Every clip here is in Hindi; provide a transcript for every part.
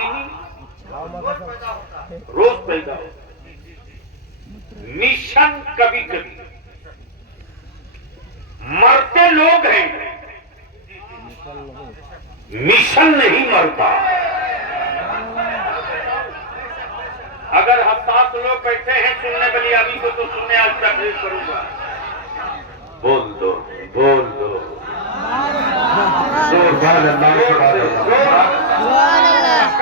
आदमी रोज पैदा होता है। मिशन कभी कभी, मरते लोग हैं, मिशन नहीं मरता। अगर हताश लोग बैठे हैं सुनने बलियाबी को, तो सुनने आज तकलीफ करूंगा। बोल दो, बोल दो, धक्का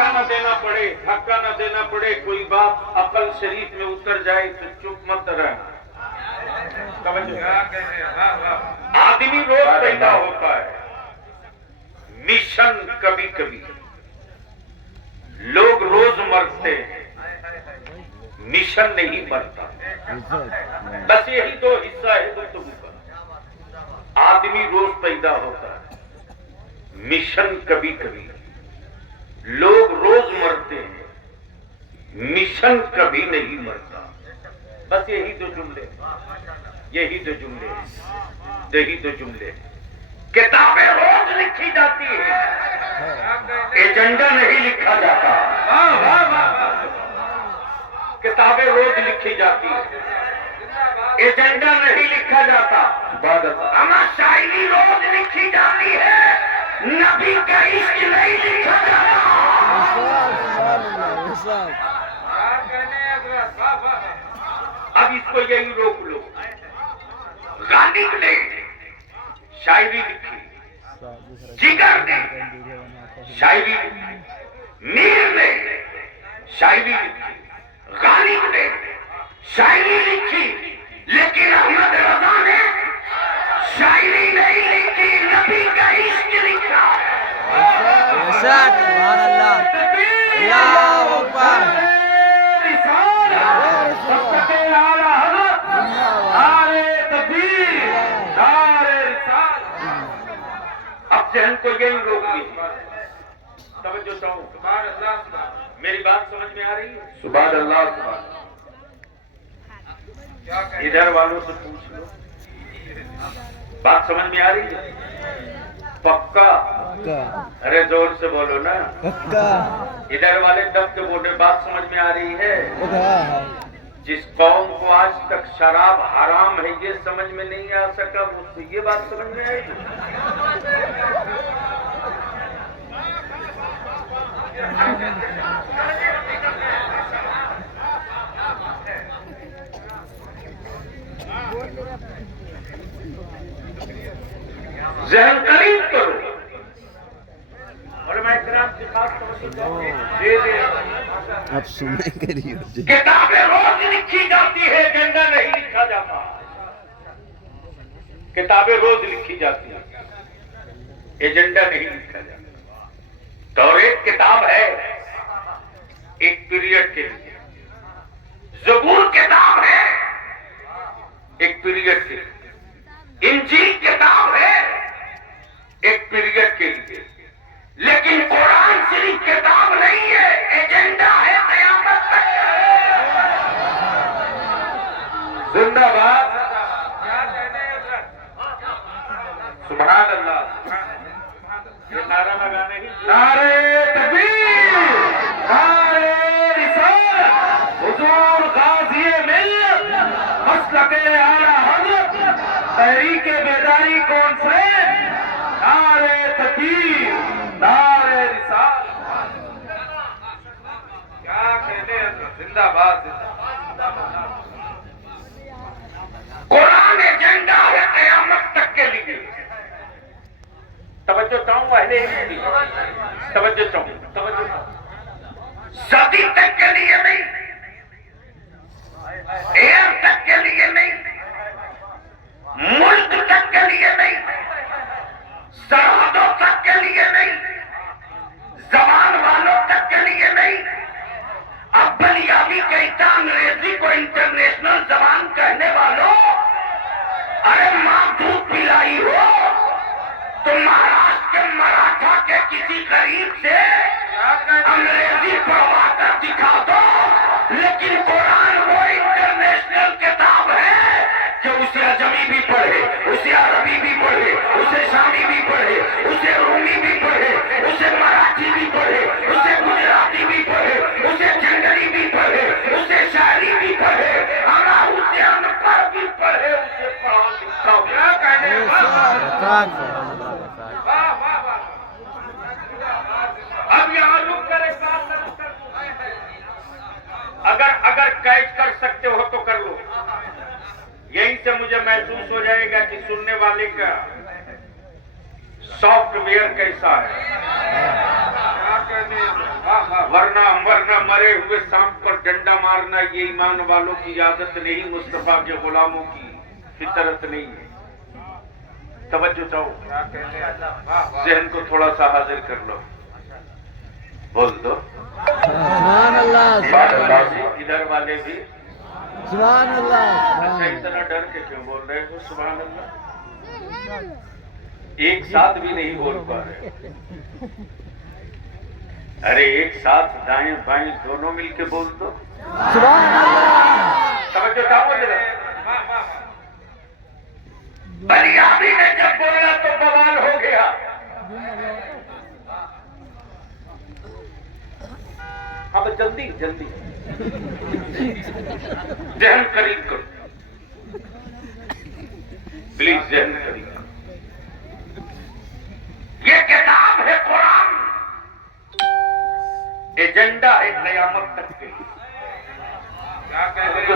न देना पड़े, धक्का न देना पड़े। कोई बात अकल शरीफ में उतर जाए तो चुप मत रहना। आदमी रोज पैदा होता है, मिशन कभी कभी। लोग रोज मरते हैं, मिशन नहीं मरता। बस यही दो हिस्सा है गुफ्तगू का। आदमी रोज पैदा होता है, मिशन कभी कभी। लोग रोज मरते हैं, मिशन कभी नहीं मरता। बस यही दो जुमले, यही दो जुमले, यही दो जुमले। किताबें रोज लिखी जाती है, एजेंडा नहीं लिखा जाता। किताबें रोज लिखी जाती है, एजेंडा नहीं लिखा जाता। हमारी शायरी रोज लिखी जाती है, नबी का इश्क नहीं लिखा जाता। अब इसको यही रोक लो। गालिब ने शायरी लिखी, जिगर ने शायरी लिखी, मीर ने शायरी लिखी, गालिब ने शायरी लिखी, लेकिन अहमद रजा ने शायरी नहीं लिखी, नबी का इश्क लिखा। सुभान अल्लाह, अल्लाहू अकबर। अब जहन को यही रोक लीजिए। तवज्जो चाहूं, मेरी बात समझ में आ रही है? सुभान अल्लाह। इधर वालों से पूछ लो, बात समझ में आ रही है? पक्का? अरे जोर से बोलो ना। पक्का। इधर वाले दब के बोले, बात समझ में आ रही है? जिस कौम को आज तक शराब हराम है ये समझ में नहीं आ सका, उसको ये बात समझ में आएगी। ज़हन करीब करो और मैं इकराम की बात अब सुने करिए। किताबें रोज लिखी जाती है, एजेंडा नहीं लिखा जाता। किताबें रोज लिखी जाती है, एजेंडा नहीं लिखा जाता। तौरेत किताब है एक पीरियड के लिए, ज़बूर किताब है एक पीरियड के लिए, इंजील किताब है एक पीरियड के लिए, लेकिन कुरान शरीफ किताब नहीं है, एजेंडा है क़यामत तक। जिंदाबाद, सुभान अल्लाह। ये नारा लगाने ही, नारे तकबीर, नारे रिसालत, हुजूर गाज़ी मिल्लत, मसलके आला हज़रत, तहरीके बेदारी कॉन्फ्रेंस, नारे तकबीर, नारे रिसालत। क्या कहने, जिंदाबाद। कुरान एजेंडा है क़यामत तक के लिए। तवज्जो चाहूं पहले ही, तवज्जो चाहूं, तवज्जो चाहूं। सदी तक के लिए नहीं, एयर तक के लिए नहीं, मुल्क तक के लिए नहीं, सरहदों तक के लिए नहीं, जबान वालों तक के लिए नहीं। अब बलियाबी कहता अंग्रेजी को इंटरनेशनल जबान कहने वालों, अरे मां दूध पिलाई हो तो महाराष्ट्र के मराठा के किसी गरीब से अंग्रेजी पढ़वा कर दिखा दो, लेकिन कुरान वो इंटरनेशनल किताब है कि उसे अजमी भी पढ़े, उसे अरबी भी पढ़े, उसे शामी भी पढ़े, उसे रूमी भी पढ़े, उसे मराठी भी पढ़े, उसे गुजराती वाह वाह वाह। अब यहाँ रुक कर एक बात कर, अगर कैच कर सकते हो तो कर लो। यहीं से मुझे महसूस हो जाएगा कि सुनने वाले का सॉफ्टवेयर कैसा है। वरना मरे हुए सांप पर डंडा मारना ये ईमान वालों की आदत नहीं, मुस्तफा के गुलामों की फितरत नहीं है। तवज्जो चाहो, जहन को थोड़ा सा हाजिर कर लो, बोल दो सुभान अल्लाह, इधर वाले भी सुभान अल्लाह। अच्छा, इतना डर के क्यों बोल रहे हो सुभान अल्लाह? एक साथ भी नहीं बोल पा रहे। अरे एक साथ दाएं बाएं दोनों मिलके बोल दो सुभान अल्लाह। तवज्जो चाहो जरा। बलियाबी ने जब बोला तो बवाल हो गया। अब जल्दी जल्दी जहन करीब करो, प्लीज जहन करीब करो। ये किताब है कुरान, एजेंडा है कयामत तक के लिए। क्या कहते हैं?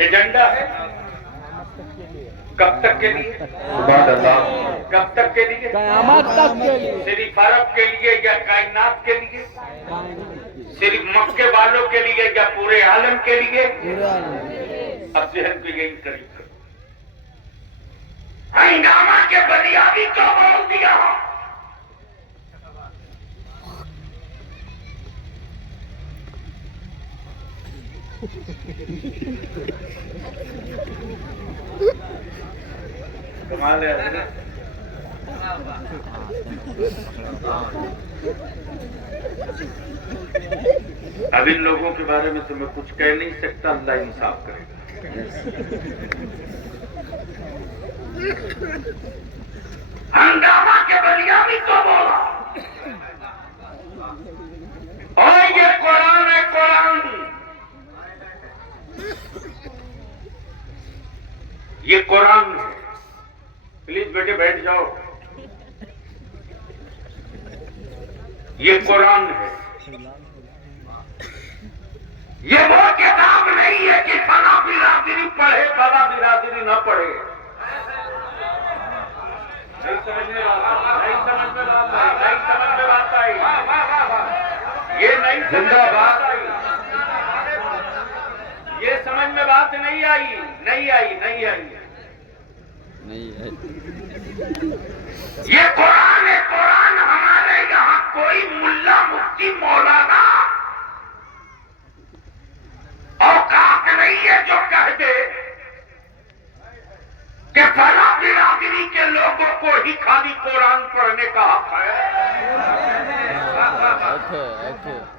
एजेंडा है कब तक के लिए? कब तक के लिए? कयामत तक के लिए। सिर्फ अरब के लिए या कायनात के लिए? सिर्फ मक्के वालों के लिए या पूरे आलम के लिए? अब जहन को यही करीब करो। हंगामा के बलियाबी क्यों बोल दिया? कमाल है। अब इन लोगों के बारे में तो मैं कुछ कह नहीं सकता, अल्लाह इंसाफ करेगा। हंगामा के बलियाबी को बोला, और ये कुरान है, कुरान ये कुरान है। प्लीज बेटे बैठ जाओ। ये कुरान है, ये वो किताब नहीं है कि फला बिरादरी पढ़े फला बिरादरी न पढ़े। नहीं समझ में बात आई। ये नहीं जिंदाबाद आई। ये समझ में बात नहीं आई। ये कुरान है, कुरान। हमारे यहाँ कोई मुल्ला मुफ्ती मौलाना औकात नहीं है जो कह दे कि फला बिरादरी के लोगों को ही खाली कुरान पढ़ने का हक है।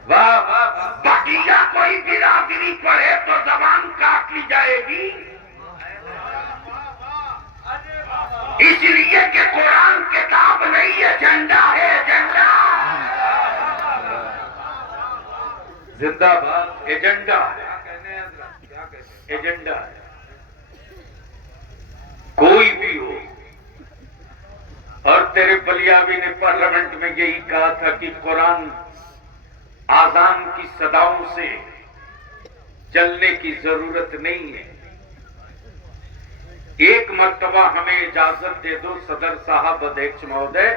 वाह वाह। बकिया कोई बिरादरी पढ़े तो जबान काट ली जाएगी, इसलिए कि कुरान किताब नहीं, एजेंडा है, एजेंडा। जिंदाबाद। एजेंडा है, एजेंडा है। कोई भी हो। और तेरे बलियाबी ने पार्लियामेंट में यही कहा था कि कुरान आजान की सदाओं से चलने की जरूरत नहीं है। एक मर्तबा हमें इजाजत दे दो सदर साहब, अध्यक्ष महोदय,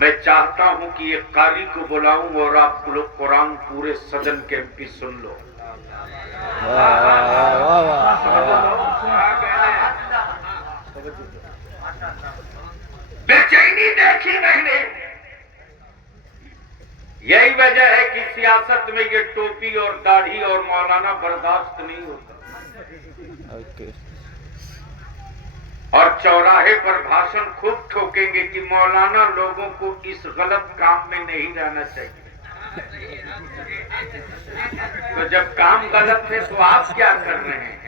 मैं चाहता हूं कि एक कारी को बुलाऊं और आप लोग कुरान पूरे सदन के एमपी सुन लो। बेचैनी देखी मैंने। यही वजह है कि सियासत में ये टोपी और दाढ़ी और मौलाना बर्दाश्त नहीं होता। और चौराहे पर भाषण खूब ठोकेंगे कि मौलाना लोगों को इस गलत काम में नहीं रहना चाहिए। तो जब काम गलत है तो आप क्या कर रहे हैं?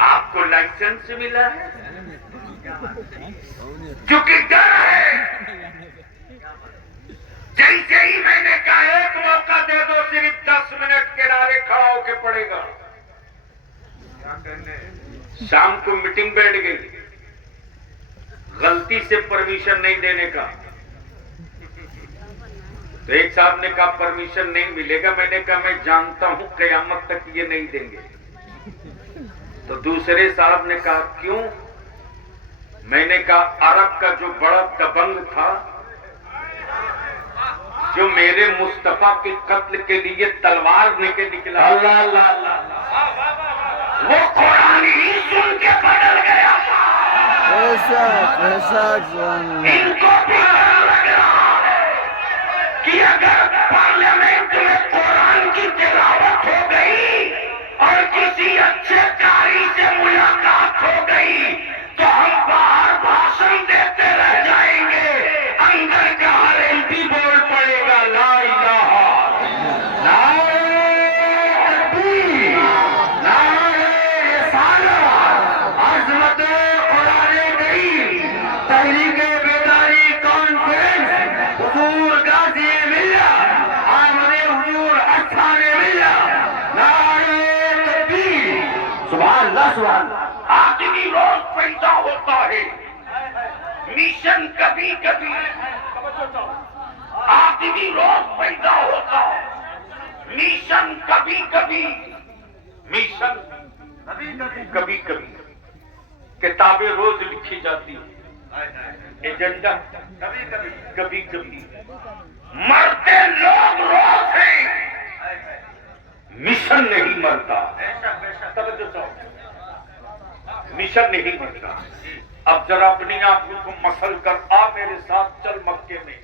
आपको लाइसेंस मिला है क्योंकि डर है जैसे ही मैंने कहा एक मौका दे दो, सिर्फ 10 मिनट किनारे खड़ा होके पड़ेगा। शाम को मीटिंग बैठ गई, गलती से परमिशन नहीं देने का। तो एक साहब ने कहा परमिशन नहीं मिलेगा। मैंने कहा मैं जानता हूं कयामत तक ये नहीं देंगे। तो दूसरे साहब ने कहा क्यों? मैंने कहा अरब का जो बड़ा दबंग था, जो मेरे मुस्तफा के कत्ल के लिए तलवार लेके निकला, अल्लाह अल्लाह अल्लाह, वो कुरान ही सुन के बदल गया था। ऐसा इनको भी डर लग रहा है कि अगर पार्लियामेंट में कुरान की तिलावत हो गई और किसी अच्छे कारी से मुलाकात हो गई तो हम बाहर भाषण देते रह जाएंगे, अंदर का हर एमपी बोल पड़ेगा ला इलाहा आदमी रोज पैदा होता है, मिशन कभी कभी। आदमी रोज पैदा होता है, मिशन कभी कभी। मिशन कभी कभी। किताबें रोज लिखी जाती है, एजेंडा कभी कभी। मरते लोग रोज हैं, मिशन नहीं मरता। मिशन नहीं मरता। अब जरा अपनी आंखों को मसल कर आ मेरे साथ, चल मक्के में,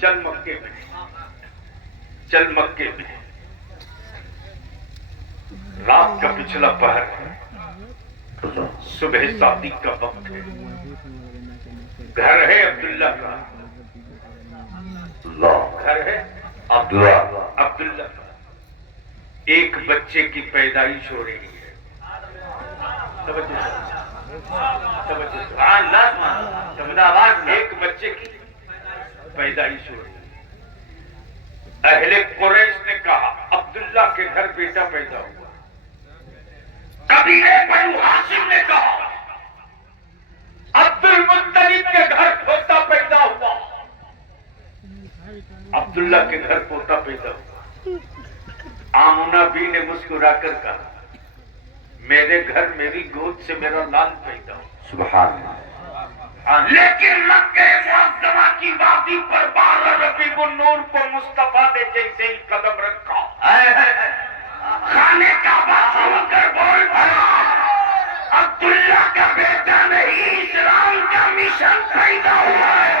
चल मक्के में, चल मक्के में। रात का पिछला पहर है, सुबह शादी का वक्त है। घर है अब्दुल्ला का, घर है अब्दुल्ला का। एक बच्चे की पैदाइश हो रही है। एक बच्चे की पैदाइश हो रही है। अहले कुरैश ने कहा अब्दुल्ला के घर बेटा पैदा हुआ। कबीले बनु हाशिम ने कहा अब्दुल मुत्तलिब के घर पोता पैदा हुआ। अब्दुल्ला के घर पोता पैदा हुआ। आमुना भी ने मुस्कुराकर कहा मेरे घर मेरी गोद से मेरा लाल पैदा हुआ। सुभान अल्लाह। लेकिन मक्के मुअज़्ज़मा की वादी पर 12 रबीउन नूर को मुस्तफा ने जैसे ही कदम रखा, खाने का बात बोल पड़ा अब्दुल्ला का बेटा नहीं, इस्लाम का मिशन पैदा हुआ है।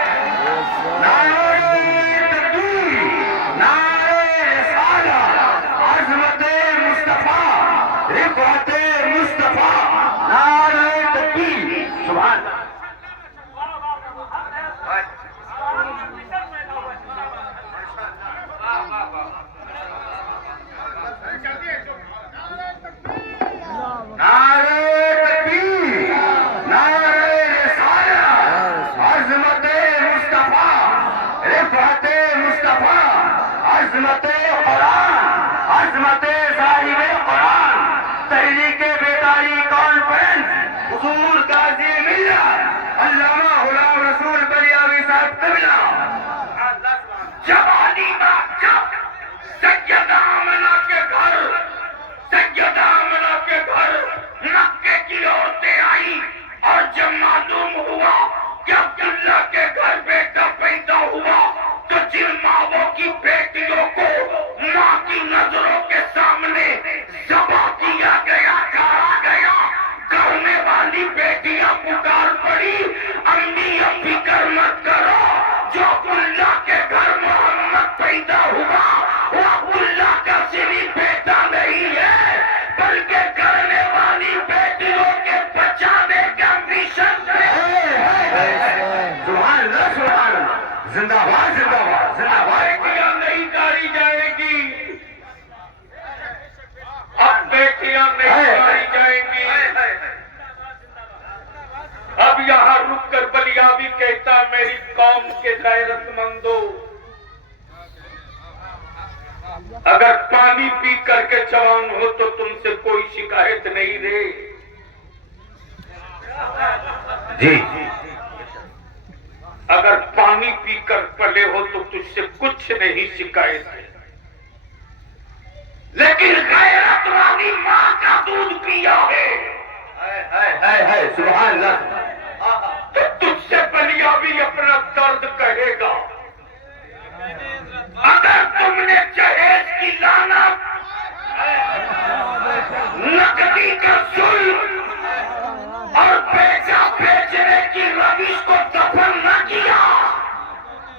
बेटियां पुकार पड़ी, अम्मी अब फिक्र मत करो, जो कौम के गैरतमंदों, अगर पानी पी करके जवान हो तो तुमसे कोई शिकायत नहीं रे जी। अगर पानी पीकर पले हो तो तुझसे कुछ नहीं शिकायत है, लेकिन गैरत वाली मां का दूध पिया है सुभान अल्लाह, तो तुझसे बलिया भी अपना दर्द कहेगा। अगर तुमने जहेज की लानत, नकदी का जुल्म और बेचा बेचने की रविश को दफन न किया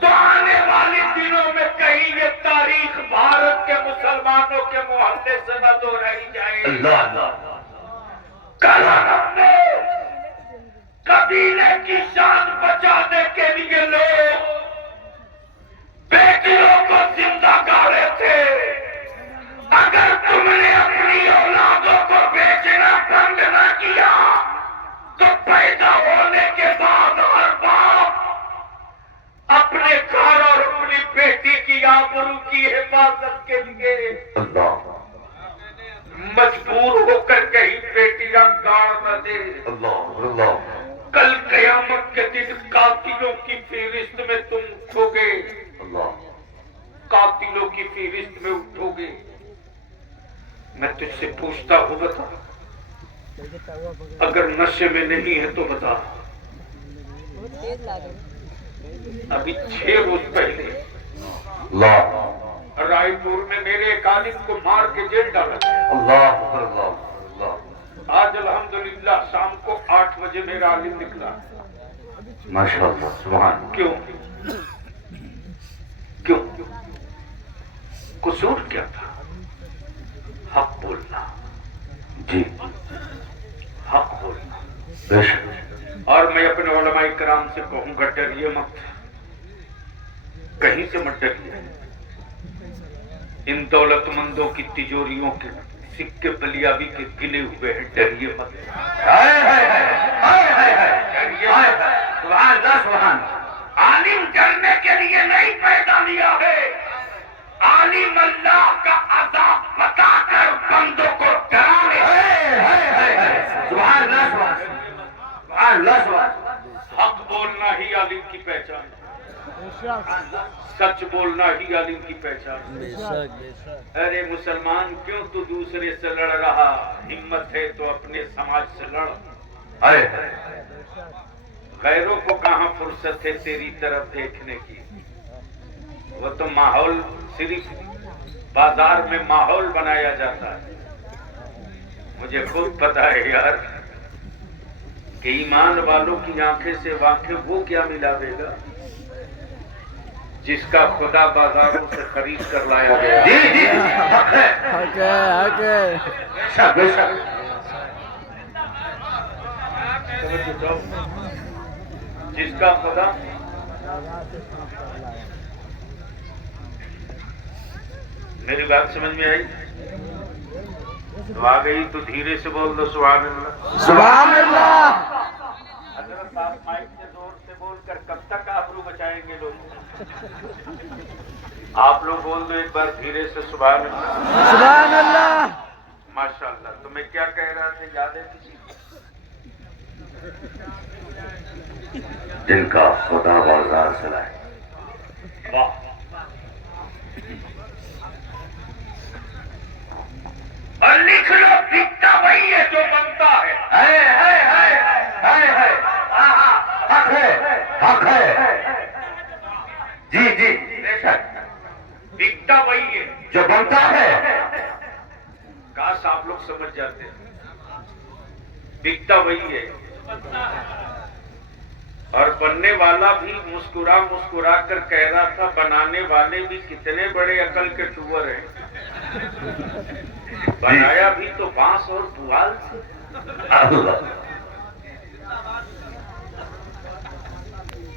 तो आने वाले दिनों में कहीं ये तारीख भारत के मुसलमानों के मोहल्ले से न तो रही जाएगी। कल अपने कबीले की शान बचाने के लिए लोग बेटियों को जिंदा गाड़े थे। अगर तुमने अपनी औलादों को बेचना बंद न किया तो पैदा होने के बाद हर बाप अपने घर और अपनी बेटी की आबरू की हिफाजत के लिए मजबूर होकर कहीं बेटियां गाड़ न दे। कल कयामत के दिन कातिलों की फहरिस्त में तुम उठोगे, कातिलों की फहरिस्त में उठोगे। मैं तुझसे पूछता हूँ, बता, अगर नशे में नहीं है तो बता। अभी 6 रोज पहले रायपुर में मेरे एक आलिम को मार के जेल डाला। आज अल्हम्दुलिल्लाह शाम को 8 बजे मेरा आलिम निकला। माशाअल्लाह सुभान। क्यों क्यों कसूर क्या था? हक बोलना जी, हक बोलना। और मैं अपने उलमाए किराम से कहूंगा, डरिए मत, कहीं से मत डरिए। इन दौलतमंदों की तिजोरियों के सिक्के बलियाबी के गिले हुए हैं, डरिए मत। सुभान। आलिम डरने के लिए नहीं पैदा लिया है, आलिम अल्लाह का अज़ाब बताकर बंदों को डराने। हक बोलना ही आलिम की पहचान है, सच बोलना ही आलिम की पहचान है। अरे मुसलमान, क्यों तू दूसरे से लड़ रहा? हिम्मत है तो अपने समाज से लड़। गैरों को कहाँ फुर्सत है तेरी तरफ देखने की? वो तो माहौल, सिर्फ बाजार में माहौल बनाया जाता है। मुझे खुद पता है यार कि ईमान वालों की आंखें से वाक़े वो क्या मिलावेगा जिसका खुदा बाजारों से खरीद कर लाया गया। जी जी, हक है, हक है, हक है। सब जिसका खुदा मेरी बात समझ में आई तो आ गई तो धीरे से बोल दो सुभान अल्लाह, सुभान अल्लाह। हज़रत आप माइक से जोर से बोलकर कब तक आबरू बचाएंगे लोग? आप लोग बोल दो एक बार धीरे से सुभान अल्लाह, सुभान अल्लाह। माशाअल्लाह। तो मैं क्या कह रहा था, याद है किसी को? जिनका खुदा बाजार से लाए। वाह, और लिख लो, बिकता वही है जो बनता है। हक है, हक है। जी जी, बिकता वही है जो बनता है। काश आप लोग समझ जाते हैं, बिकता वही है और बनने वाला भी मुस्कुरा मुस्कुरा कर कह रहा था, बनाने वाले भी कितने बड़े अकल के टूवर हैं, बनाया भी तो बांस और पुआल से।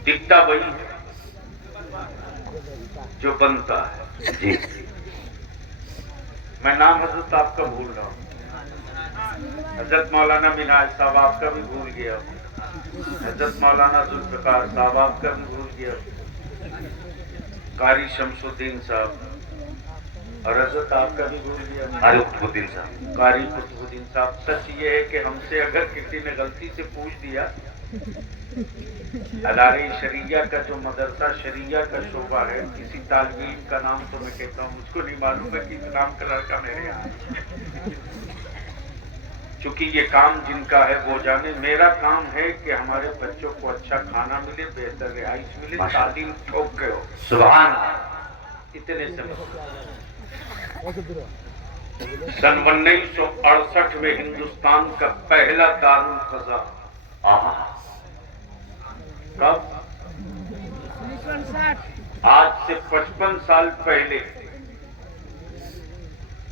दिखता वही है जो बनता है। जी, मैं नाम हजरत आपका भूल रहा हूँ, हजरत मौलाना मिनाज साहब आपका भी भूल गया। हजरत मौलाना जुल्फिकार साहब आपका भी भूल गया, कारी शमसुद्दीन साहब, और हजरत आपका भी भूल गया कारी कुतुबुद्दीन साहब। कारी कुतुबुद्दीन साहब, सच ये है कि हमसे अगर किसी ने गलती से पूछ दिया, अदारे शरिया का जो मदरसा शरिया का शोबा है, किसी तालिब इल्म का नाम तो मैं कहता हूँ, मुझको नहीं मालूम है कि नाम का लड़का मेरे यहाँ, चूंकि ये काम जिनका है वो जाने। मेरा काम है कि हमारे बच्चों को अच्छा खाना मिले, बेहतर रिहाइश मिले, तालीम ठोक के हो। सुभान, इतने से सन 1968 में हिंदुस्तान का पहला दारुल क़ज़ा, कब? आज से 55 साल पहले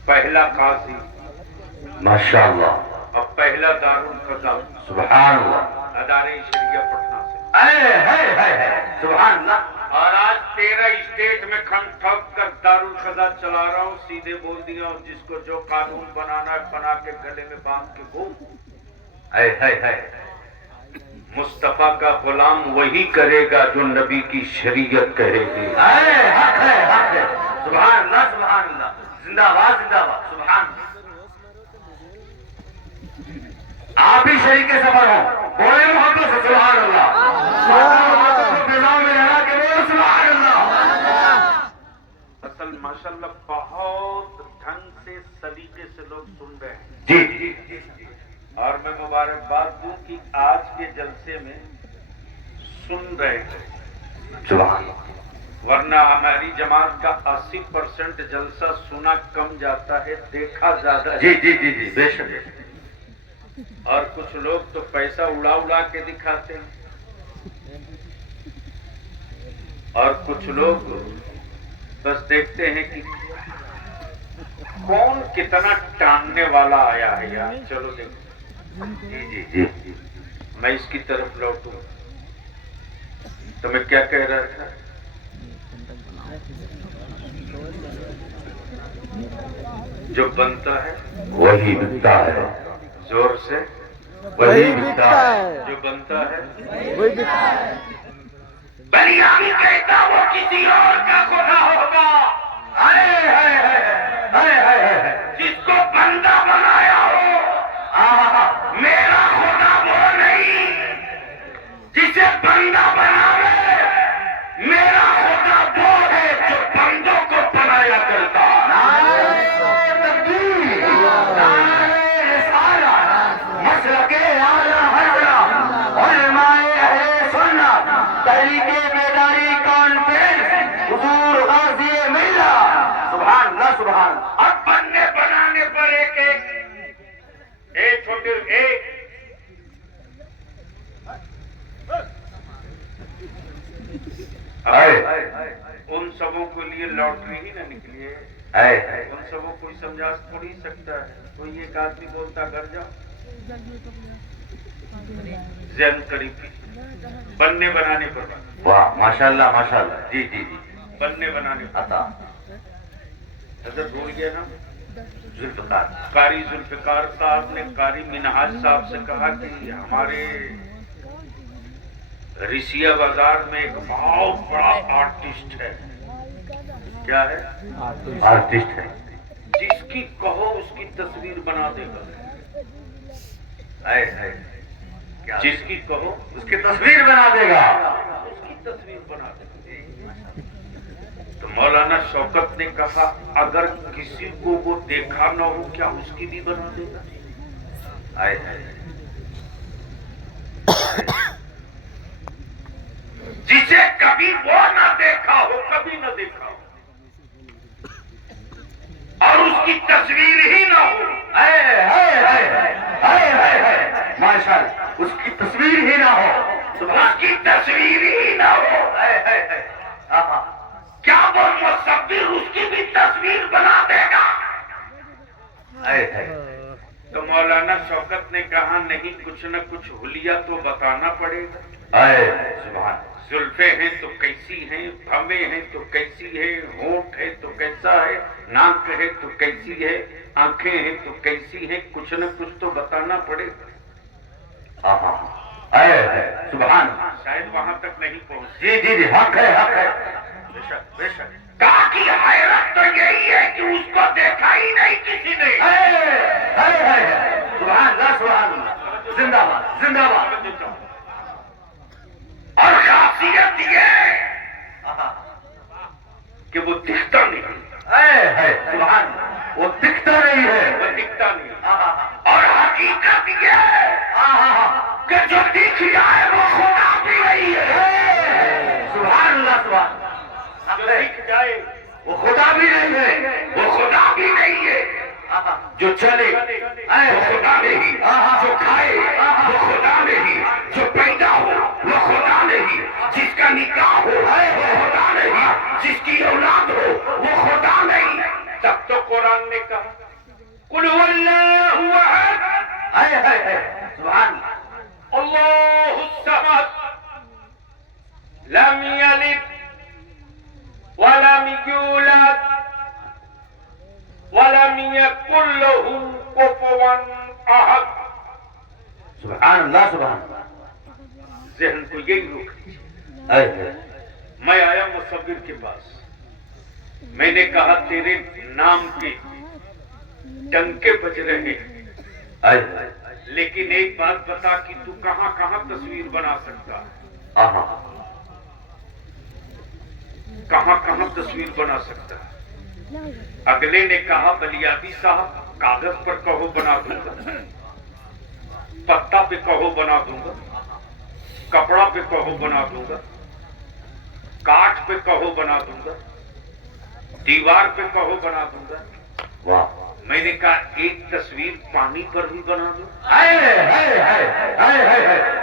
पहला काजी, माशाअल्लाह, और पहला दारुल क़ज़ा, सुभान अल्लाह, अदारे शरिया पटना से, सुभान अल्लाह। और आज 13 स्टेट में खन ठोक कर दारुल क़ज़ा चला रहा हूँ, सीधे बोल दिया, और जिसको जो कानून बनाना है बना के गले में बांध के घूम। मुस्तफा का गुलाम वही करेगा जो नबी की शरीयत कहेगी। हक है, हक है, सुभान अल्लाह, सुभान अल्लाह, जिंदाबाद जिंदाबाद, सुभान। आप ही शरीक सफर हो, बोले मोहब्बत से सुभान अल्लाह, असल माशाल्लाह बहुत ढंग से सलीके से लोग सुन रहे हैं जी। और मैं मुबारकबाद दूं कि आज के जलसे में सुन रहे हैं, वरना हमारी जमात का 80% जलसा सुना कम जाता है, देखा ज्यादा। जी जी जी जी, बेशक। और कुछ लोग तो पैसा उड़ा उड़ा के दिखाते हैं, और कुछ लोग बस देखते हैं कि कौन कितना टांगने वाला आया है यार, चलो देखो। जी जी जी जी, मैं इसकी तरफ लौटूं तो मैं क्या कह रहा था, जो बनता है वही बिकता है, जोर से वही बिकता है, जो बनता है वही बिकता है। बलियानी कहता वो किसी और का खुदा होगा, जिसको बंदा बनाया हो, मेरा खुदा वो नहीं, जिसे बंदा बनावे, मेरा खुदा वो है जो बंदों को बनाया करता। तरीके बेदारी कॉन्फ्रेंस हुजूर गाज़ी मिला, सुभान अल्लाह, सुभान। अब बनने बनाने पर एक छोटे उन सबों के लिए लॉटरी ही ना निकली है, उन सबों कोई समझा थोड़ी सकता है। कोई एक आदमी बोलता घर जाओ, जैन करीब बनने बनाने पर। वाह माशाल्लाह माशाल्लाह, जी जी जी, बनने बनाने पर। भूल गया ना, जुल्फिकार, कारी जुल्फिकार साहब ने कारी मिनहाज साहब से कहा कि हमारे रिसिया बाजार में एक बहुत बड़ा आर्टिस्ट है। क्या है? आर्टिस्ट है, जिसकी कहो उसकी तस्वीर बना देगा। जिसकी कहो उसकी तस्वीर बना देगा, उसकी तस्वीर बना देगा। तो मौलाना शौकत ने कहा अगर किसी को वो देखा ना हो क्या उसकी भी बना देगा? जिसे कभी वो ना देखा हो, कभी ना देखा हो, और उसकी तस्वीर ही ना हो, माशाअल्लाह, उसकी तस्वीर ही ना हो, उसकी तस्वीर ही ना हो, क्या वो मुसव्विर उसकी भी तस्वीर बना देगा? तो मौलाना शौकत ने कहा नहीं, कुछ न कुछ हुलिया तो बताना पड़ेगा। सुभान, जुल्फे हैं तो कैसी हैं, भवे हैं तो कैसी है, होंठ है तो कैसा है, नाक है तो कैसी है, आंखें हैं तो कैसी हैं, कुछ न कुछ तो बताना पड़ेगा। सुभान। शायद वहां तक नहीं पहुंच। जी जी जी, हक है, हक है। बेशक बेशक। कहा कि हैरत तो यही है कि उसको देखा ही नहीं किसी ने। सुभान अल्लाह, सुभान अल्लाह, जिंदाबाद जिंदाबाद। और खासियत ये कि वो दिखता नहीं है, सुभान। वो दिखता नहीं है, वो दिखता नहीं। और हकीकत ये कि जो दिख जाए वो खुदा भी नहीं है। सुभान अल्लाह, सुभान। जो दिख जाए वो खुदा भी नहीं है, वो खुदा भी नहीं है। जो चले वो खुदा नहीं, जो खाए वो खुदा नहीं, जो पैदा हो वो खुदा नहीं, जिसका निकाह हो वो खुदा नहीं, जिसकी औलाद हो वो खुदा नहीं। तब तो कुरान ने कहा कुल हुवल्लाहु अहद, सुभान। अल्लाहुस समद, लम यलिद वलम यूलद वलम यकुल लहू कुफुवन अहद। सुभान अल्लाह, सुभान। ज़हन को यही रोक लीजिए। मैं आया मुसव्विर के पास, मैंने कहा तेरे नाम के टंके बज रहे हैं, लेकिन एक बात बता कि तू कहां कहां तस्वीर बना सकता है, कहां कहां तस्वीर बना सकता है। अगले ने कहा बलियादी साहब कागज पर कहो बना दूंगा, पत्ता पे कहो बना दूंगा, कपड़ा पे कहो बना दूंगा, काठ पे कहो बना दूंगा, दीवार पे कहो बना दूंगा। वाह। मैंने कहा एक तस्वीर पानी पर भी बना दो।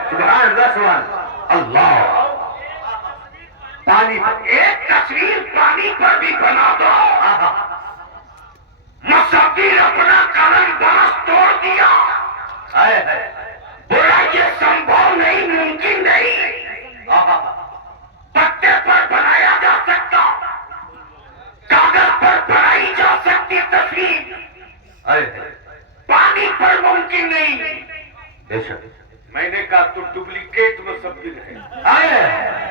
सुभान अल्लाह, सुभान अल्लाह। पानी पर एक तस्वीर पानी पर भी बना दो। मुसव्विर अपना कलम बरस तोड़ दिया, बोला ये संभव नहीं, मुमकिन नहीं। पत्ते पर बनाया जा सकता, कागज पर बनाई जा सकती तस्वीर, पानी पर मुमकिन नहीं। बेशक। मैंने कहा तो डुप्लीकेट मुसव्विर है,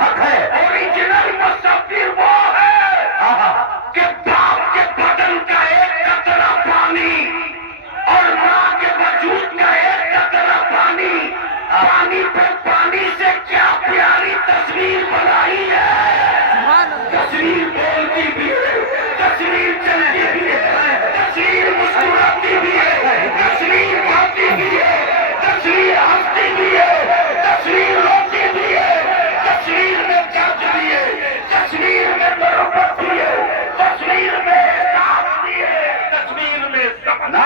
हक है। ओरिजिनल मुसव्विर वो है कि बाप के बदन का एक कतरा पानी और माँ के वजूद का एक कतरा पानी, पानी पे पानी से क्या प्यारी तस्वीर बनाई है। तस्वीर बोलती भी है, तस्वीर चलती भी है, तस्वीर मुस्कुराती भी है, तस्वीर गाती भी है, तस्वीर हंसती भी है, तस्वीर रोती भी है, तस्वीर में दर्द भी है, तस्वीर में मोहब्बत भी है, तस्वीर में एहसास भी है, तस्वीर में सपना।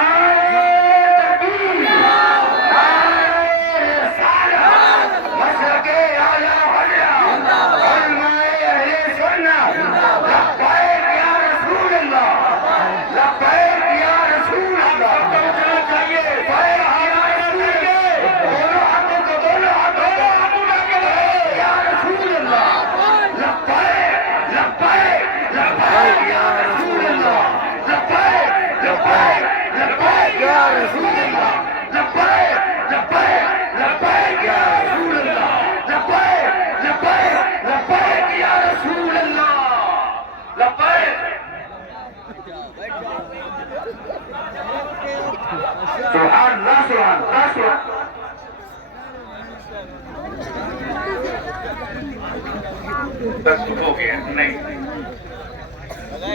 बस हो गया। नहीं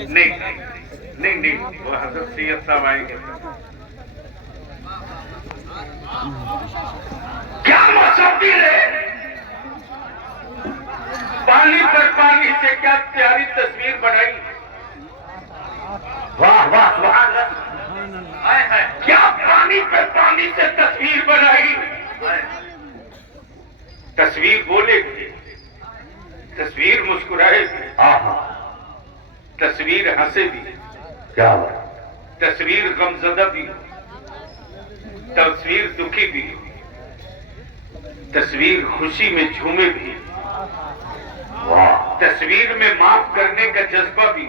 नहीं नहीं नहीं, वो हजरत सैयद साहब आएंगे। क्या मुसव्विर है, पानी पर पानी से क्या प्यारी तस्वीर बनाई। वाह वाह, सुभान अल्लाह। क्या पानी पर पानी से तस्वीर बनाई। तस्वीर बोलेगी, तस्वीर मुस्कुराए भी, तस्वीर हंसे भी, क्या बात। तस्वीर गमजदा भी, तस्वीर दुखी भी, तस्वीर खुशी में झूमे भी, तस्वीर में माफ करने का जज्बा भी,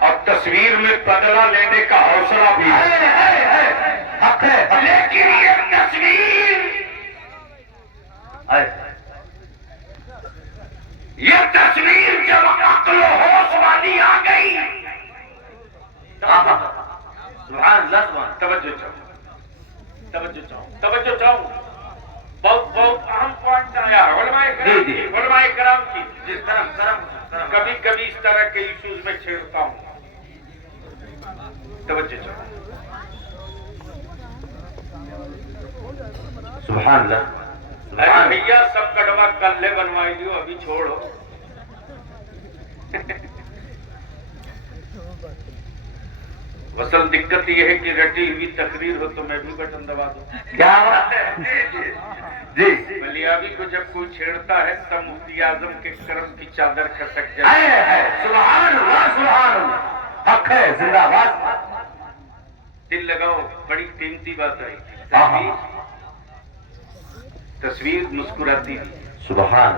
और तस्वीर में बदला लेने का हौसला भी है। लेकिन ये तस्वीर ये तस्वीर जब अक्ल होश वाली आ गई, तवज्जो चाहूं, बहुत बहुत अहम पॉइंट आया उलमाए कराम की। कभी कभी इस तरह के इश्यूज में छेड़ता हूं, तवज्जो चाहूं। सुभान अल्लाह। अरे भैया सब कड़वा कल्ले बनवाई लियो, अभी छोड़ो। असल दिक्कत यह है कि रटी हुई तकरीर हो तो मैं भी बटन दबा दूं। क्या बात है? जी मलियाबी को जब कोई छेड़ता है तब मुफ्ती आजम के करम की चादर खसक जाए। सुभान अल्लाह, सुभान अल्लाह। हक है, जिंदाबाद। दिल लगाओ, बड़ी कीमती बात है। तस्वीर मुस्कुराती भी, सुभान।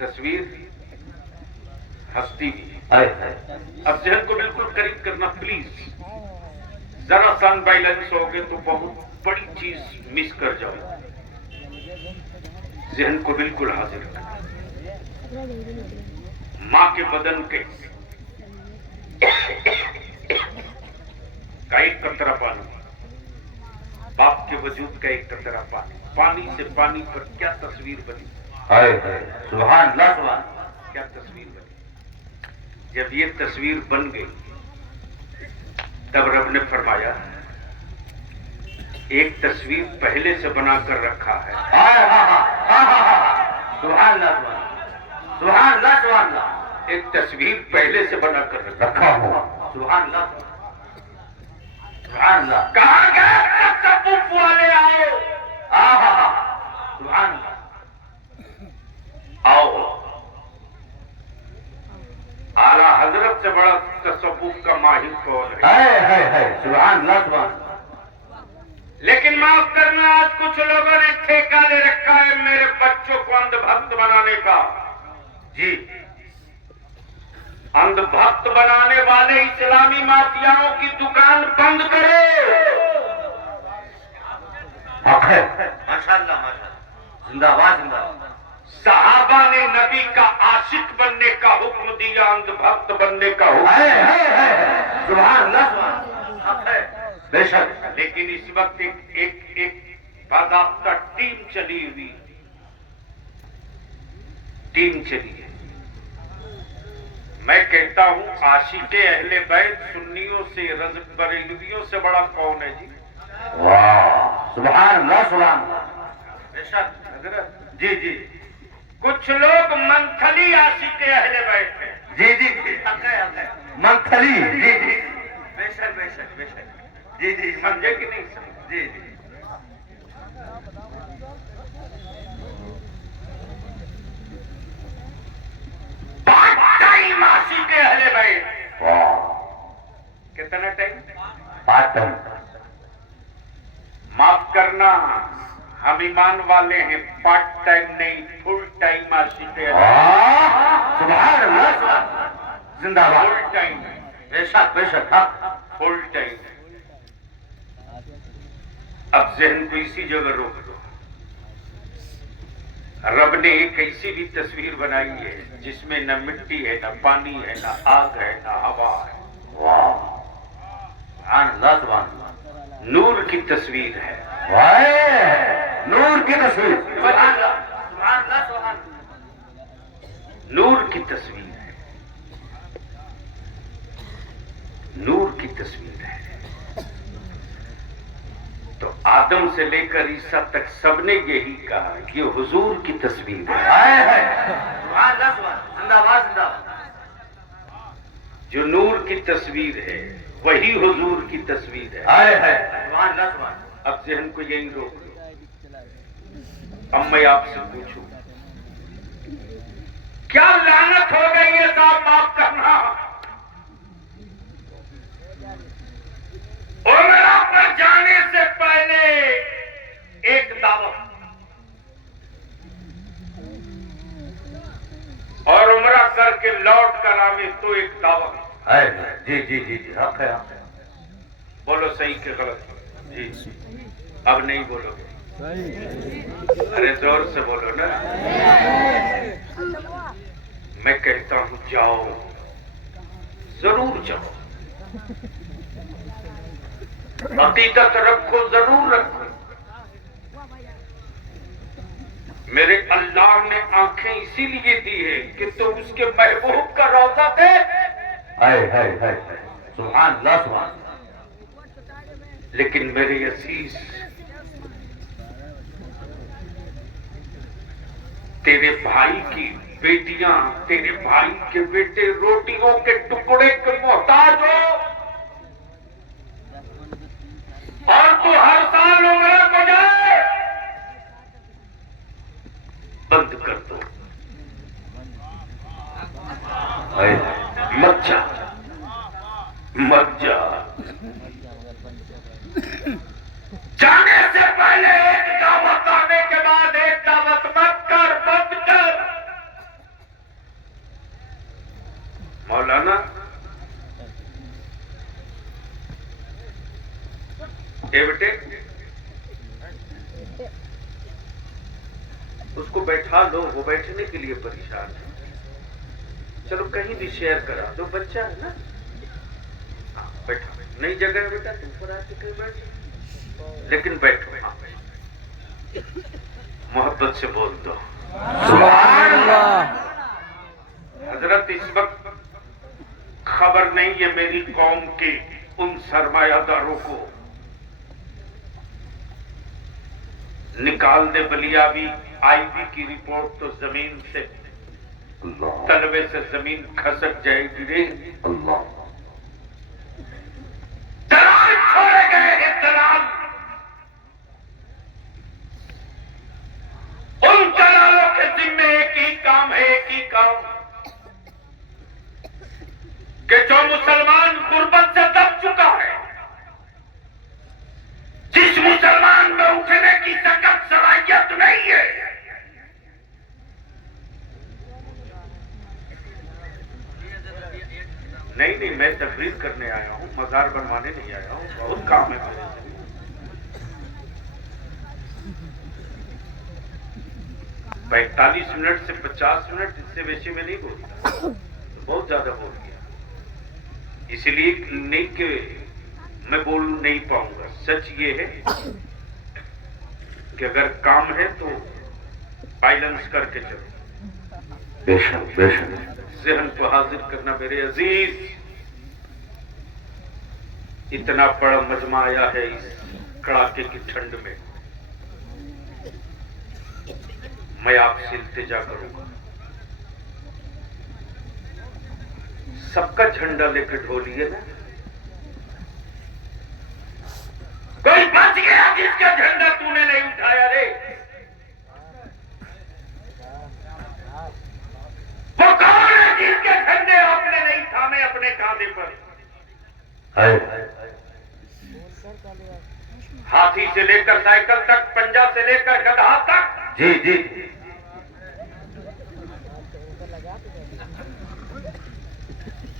तस्वीर हंसती भी। अब जहन को बिल्कुल करीब करना प्लीज। जरा सन बैलेंस हो गए तो बहुत बड़ी चीज मिस कर जाओ। जहन को बिल्कुल हाजिर रखना। माँ के बदन के का एक कतरा पानी, बाप के वजूद का एक कतरा पानी, पानी से पानी पर क्या तस्वीर बनी। सुभान अल्लाह, सुभान। क्या तस्वीर बनी। जब ये तस्वीर बन गई तब रब ने फरमाया एक तस्वीर पहले से बनाकर रखा है। सुभान अल्लाह, सुभान अल्लाह, सुभान अल्लाह। एक तस्वीर पहले से बनाकर रखा हुआ। सुभान अल्लाह, सुभान अल्लाह। कहाँ गए तसव्वुफ वाले? आओ, सुभान अल्लाह। आओ। आला हजरत से बड़ा तसव्वुफ का माहिर कौन है? सुभान अल्लाह, सुभान। लेकिन माफ करना, आज कुछ लोगों ने ठेका ले रखा है मेरे बच्चों को अंधभक्त बनाने का। जी, अंधभक्त बनाने वाले इस्लामी माफियाओं की दुकान बंद करो। माशाअल्लाह, माशाअल्लाह। जिंदाबाद, जिंदाबाद। सहाबा ने नबी का आशिक बनने का हुक्म दिया, अंधभक्त बनने का हुक्म। सुभान अल्लाह, सुभान। बेशक। लेकिन इस वक्त एक बाज़ाब्ता टीम चली है। मैं कहता हूं आशिके अहले बैत सुन्नियों से, रज़क बरेलवियों से बड़ा कौन है जी? वाह, सुभान अल्लाह, सुभान। बेशक हजरत। जी जी। कुछ लोग मंथली आशिके अहले बैत हैं। जी जी जी। मंथली। जी जी। बेशक, बेशक, बेशक। जी जी। समझे कि नहीं? जी जी। टाइम आशिके अहले बैत। वाह, कितना टाइम? 5 टाइम। माफ करना, हम ईमान वाले हैं, पार्ट टाइम नहीं, फुल टाइम आशिके अहले। सुभान अल्लाह, सुभान। जिंदाबाद। फुल टाइम, बेशक, बेशक। हाँ, फुल टाइम। अब जहन को इसी जगह रोक दो। रब ने एक ऐसी भी तस्वीर बनाई है जिसमें न मिट्टी है, न पानी है, न आग है, न हवा है। वाह, सुभान अल्लाह, सुभान अल्लाह। नूर की तस्वीर है। वाह, नूर की तस्वीर। सुभान अल्लाह, सुभान अल्लाह, सुभान। नूर की तस्वीर है, नूर की तस्वीर है। तो आदम से लेकर ईसा तक सबने यही कहा कि ये हुजूर की तस्वीर है। सुभान अल्लाह, सुभान। जिंदाबाद, जिंदाबाद। जो नूर की तस्वीर है वही हुजूर की तस्वीर है। सुभान अल्लाह, सुभान। अब जहन को यही रोक लो। अब मैं आपसे पूछूं, क्या लानत हो गई है साहब? माफ करना, उमरा पर जाने से पहले एक दावत और उमरा करके लौट कर आवे तो एक दावत। जी जी जी जी। हक है, हक है। बोलो सही के गलत? जी। अब नहीं बोलोगे? अरे जोर से बोलो ना। मैं कहता हूं जाओ, जरूर जाओ, अकीदत रखो, जरूर रखो। मेरे अल्लाह ने आंखें इसीलिए दी है कि तो उसके महबूब का रोजा दे। हाय हाय हाय सुभान अल्लाह सुभान अल्लाह। लेकिन मेरे अजीज, तेरे भाई की बेटियां, तेरे भाई के बेटे रोटियों के टुकड़े के मोहताज हो, और तू हर साल उम्र को जाए, बंद कर दो। मत जा, मत जा। जाने से पहले एक दावत, आने के बाद एक दावत मत कर, बंद कर। मौलाना ए बेटे, उसको बैठा लो, वो बैठने के लिए परेशान है। चलो कहीं भी शेयर करा दो, बच्चा है ना। हाँ, बैठो, नई जगह है बेटा, तुम पर आके कहीं बैठो, लेकिन बैठो। हाँ, मोहब्बत से बोल दो सुभान अल्लाह। हजरत, इस वक्त खबर नहीं है मेरी कौम के उन सरमायादारों को, निकाल दे बलियावी। आईबी की रिपोर्ट तो जमीन से, तलवे से जमीन खसक जाएगी रे। दलाल छोड़े गए हैं, दलाल। उन दलालों के जिम्मे एक ही काम है, एक ही काम, कि जो मुसलमान गुर्बत से दब चुका है, जिस मुसलमान में उठने की सख्त सलाहियत नहीं है, नहीं, मैं तकरीर करने आया हूं, मजार बनवाने नहीं आया हूं, बहुत काम है मेरे से। 45 मिनट से 50 मिनट, इससे बेशी में नहीं बोलता, तो बहुत ज्यादा बोल गया। इसलिए नहीं कि मैं बोल नहीं पाऊंगा। सच ये है कि अगर काम है तो बैलेंस करके चलो। बेशक बेशक। जहन को हाजिर करना मेरे अजीज। इतना बड़ा मजमा आया है इस कड़ाके की ठंड में, मैं आपसे इल्तिजा करूंगा, सबका झंडा लेकर ढोलिए ना। कोई बच गया जिसका झंडा तूने नहीं उठाया रे? वो कौन है जिसके झंडे आपने नहीं थामे अपने कांधे पर? हाथी से लेकर साइकिल तक, पंजा से लेकर गधा तक। जी जी।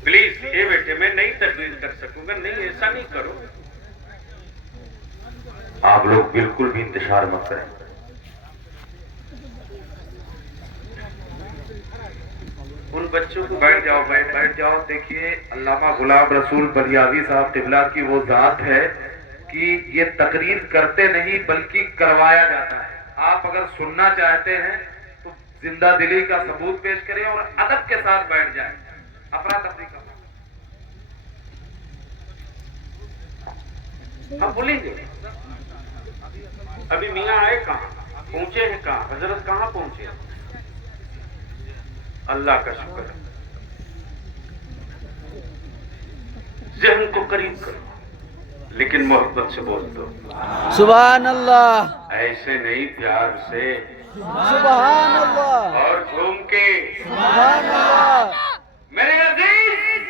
प्लीज ये बेटे, मैं नहीं तकरीर कर सकूंगा, नहीं, ऐसा नहीं करो। आप लोग बिल्कुल भी इंतजार मत करें। उन बच्चों को बैठ जाओ, बैठ जाओ। देखिए, अल्लामा गुलाम रसूल बलियावी साहब क़िबला की वो जात है कि ये तकरीर करते नहीं बल्कि करवाया जाता है। आप अगर सुनना चाहते हैं तो जिंदा दिली का सबूत पेश करें और अदब के साथ बैठ जाएं। अफरा तफरी का हम बोलेंगे। अभी मियाँ आए कहाँ, पहुंचे हैं कहाँ, हजरत कहाँ पहुंचे? अल्लाह का शुक्र है। जहन को करीब करो, लेकिन मोहब्बत से बोल दो। सुभान अल्लाह। ऐसे नहीं, प्यार से सुभान अल्लाह। और झूम के सुभान अल्लाह। मेरे अजीज,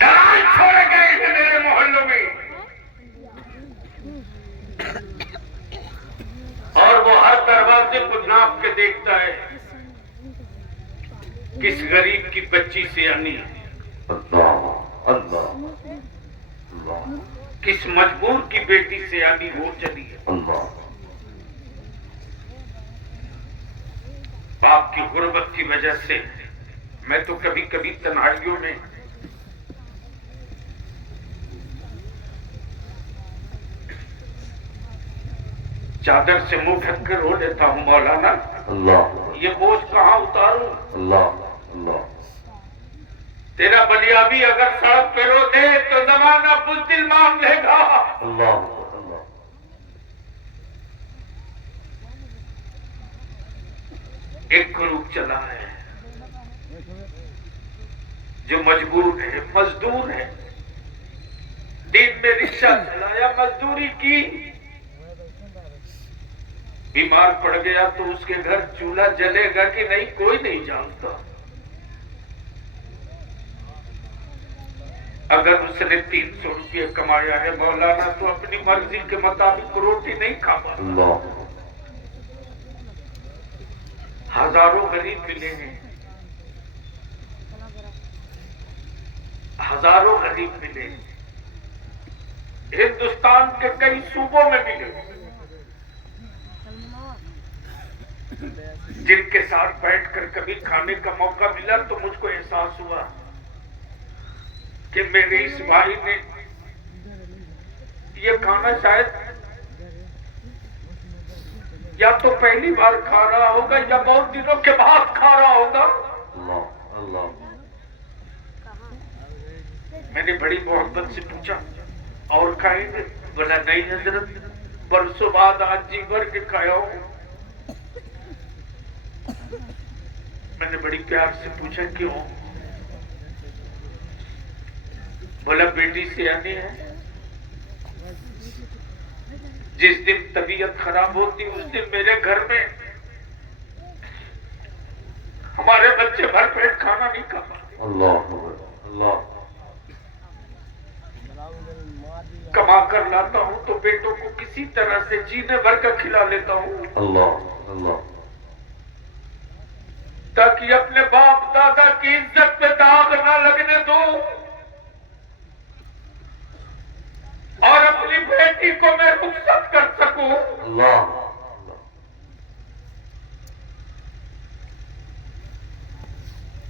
दलाल छोड़े गए हैं मेरे मोहल्लों में, और वो हर दरवाजे को नाप के देखता है किस गरीब की बच्ची से अनी। अल्लाह अल्लाह अल्लाह। किस मजबूर की बेटी से आनी हो चली है। अल्लाह बाप की गुर्बत की वजह से मैं तो कभी कभी तन्हाइयों में चादर से मुंह ढक कर रो लेता हूं। मौलाना अल्लाह ये बोझ कहां उतारूं। अल्लाह अल्लाह तेरा बलियाबी अगर सड़क पे रो दे तो जमाना बुज़दिल मांग लेगा। अल्लाह अल्लाह एक ग्रुप चला है जो मजबूर है, मजदूर है। दिन में रिक्शा चलाया, मजदूरी की, बीमार पड़ गया तो उसके घर चूल्हा जलेगा कि नहीं कोई नहीं जानता। अगर उसने 300 रुपये कमाया है मौलाना तो अपनी मर्जी के मुताबिक रोटी नहीं खा पाता। अल्लाह हजारों गरीब मिले हैं, हजारों गरीब मिले, हिंदुस्तान के कई सूबों में मिले, जिनके साथ बैठकर कभी खाने का मौका मिला तो मुझको एहसास हुआ कि मेरे इस भाई ने ये खाना शायद या तो पहली बार खा रहा होगा या बहुत दिनों के बाद खा रहा होगा। अल्लाह अल्लाह मैंने बड़ी मोहब्बत से पूछा और खाएंगे? बोला नहीं हजरत, बरसों बाद आज जी भर के खाया हूं। मैंने बड़ी प्यार से पूछा क्यों? बोला बेटी सियानी है, जिस दिन तबीयत खराब होती उस दिन मेरे घर में हमारे बच्चे भर पेट खाना नहीं खा पाते। अल्लाह अल्लाह कमा कर लाता हूं तो बेटों को किसी तरह से जीने भर कर खिला लेता हूं अल्लाह अल्लाह ताकि अपने बाप दादा की इज्जत पे दाग ना लगने दो और अपनी बेटी को मैं रुखसत कर सकूं। अल्लाह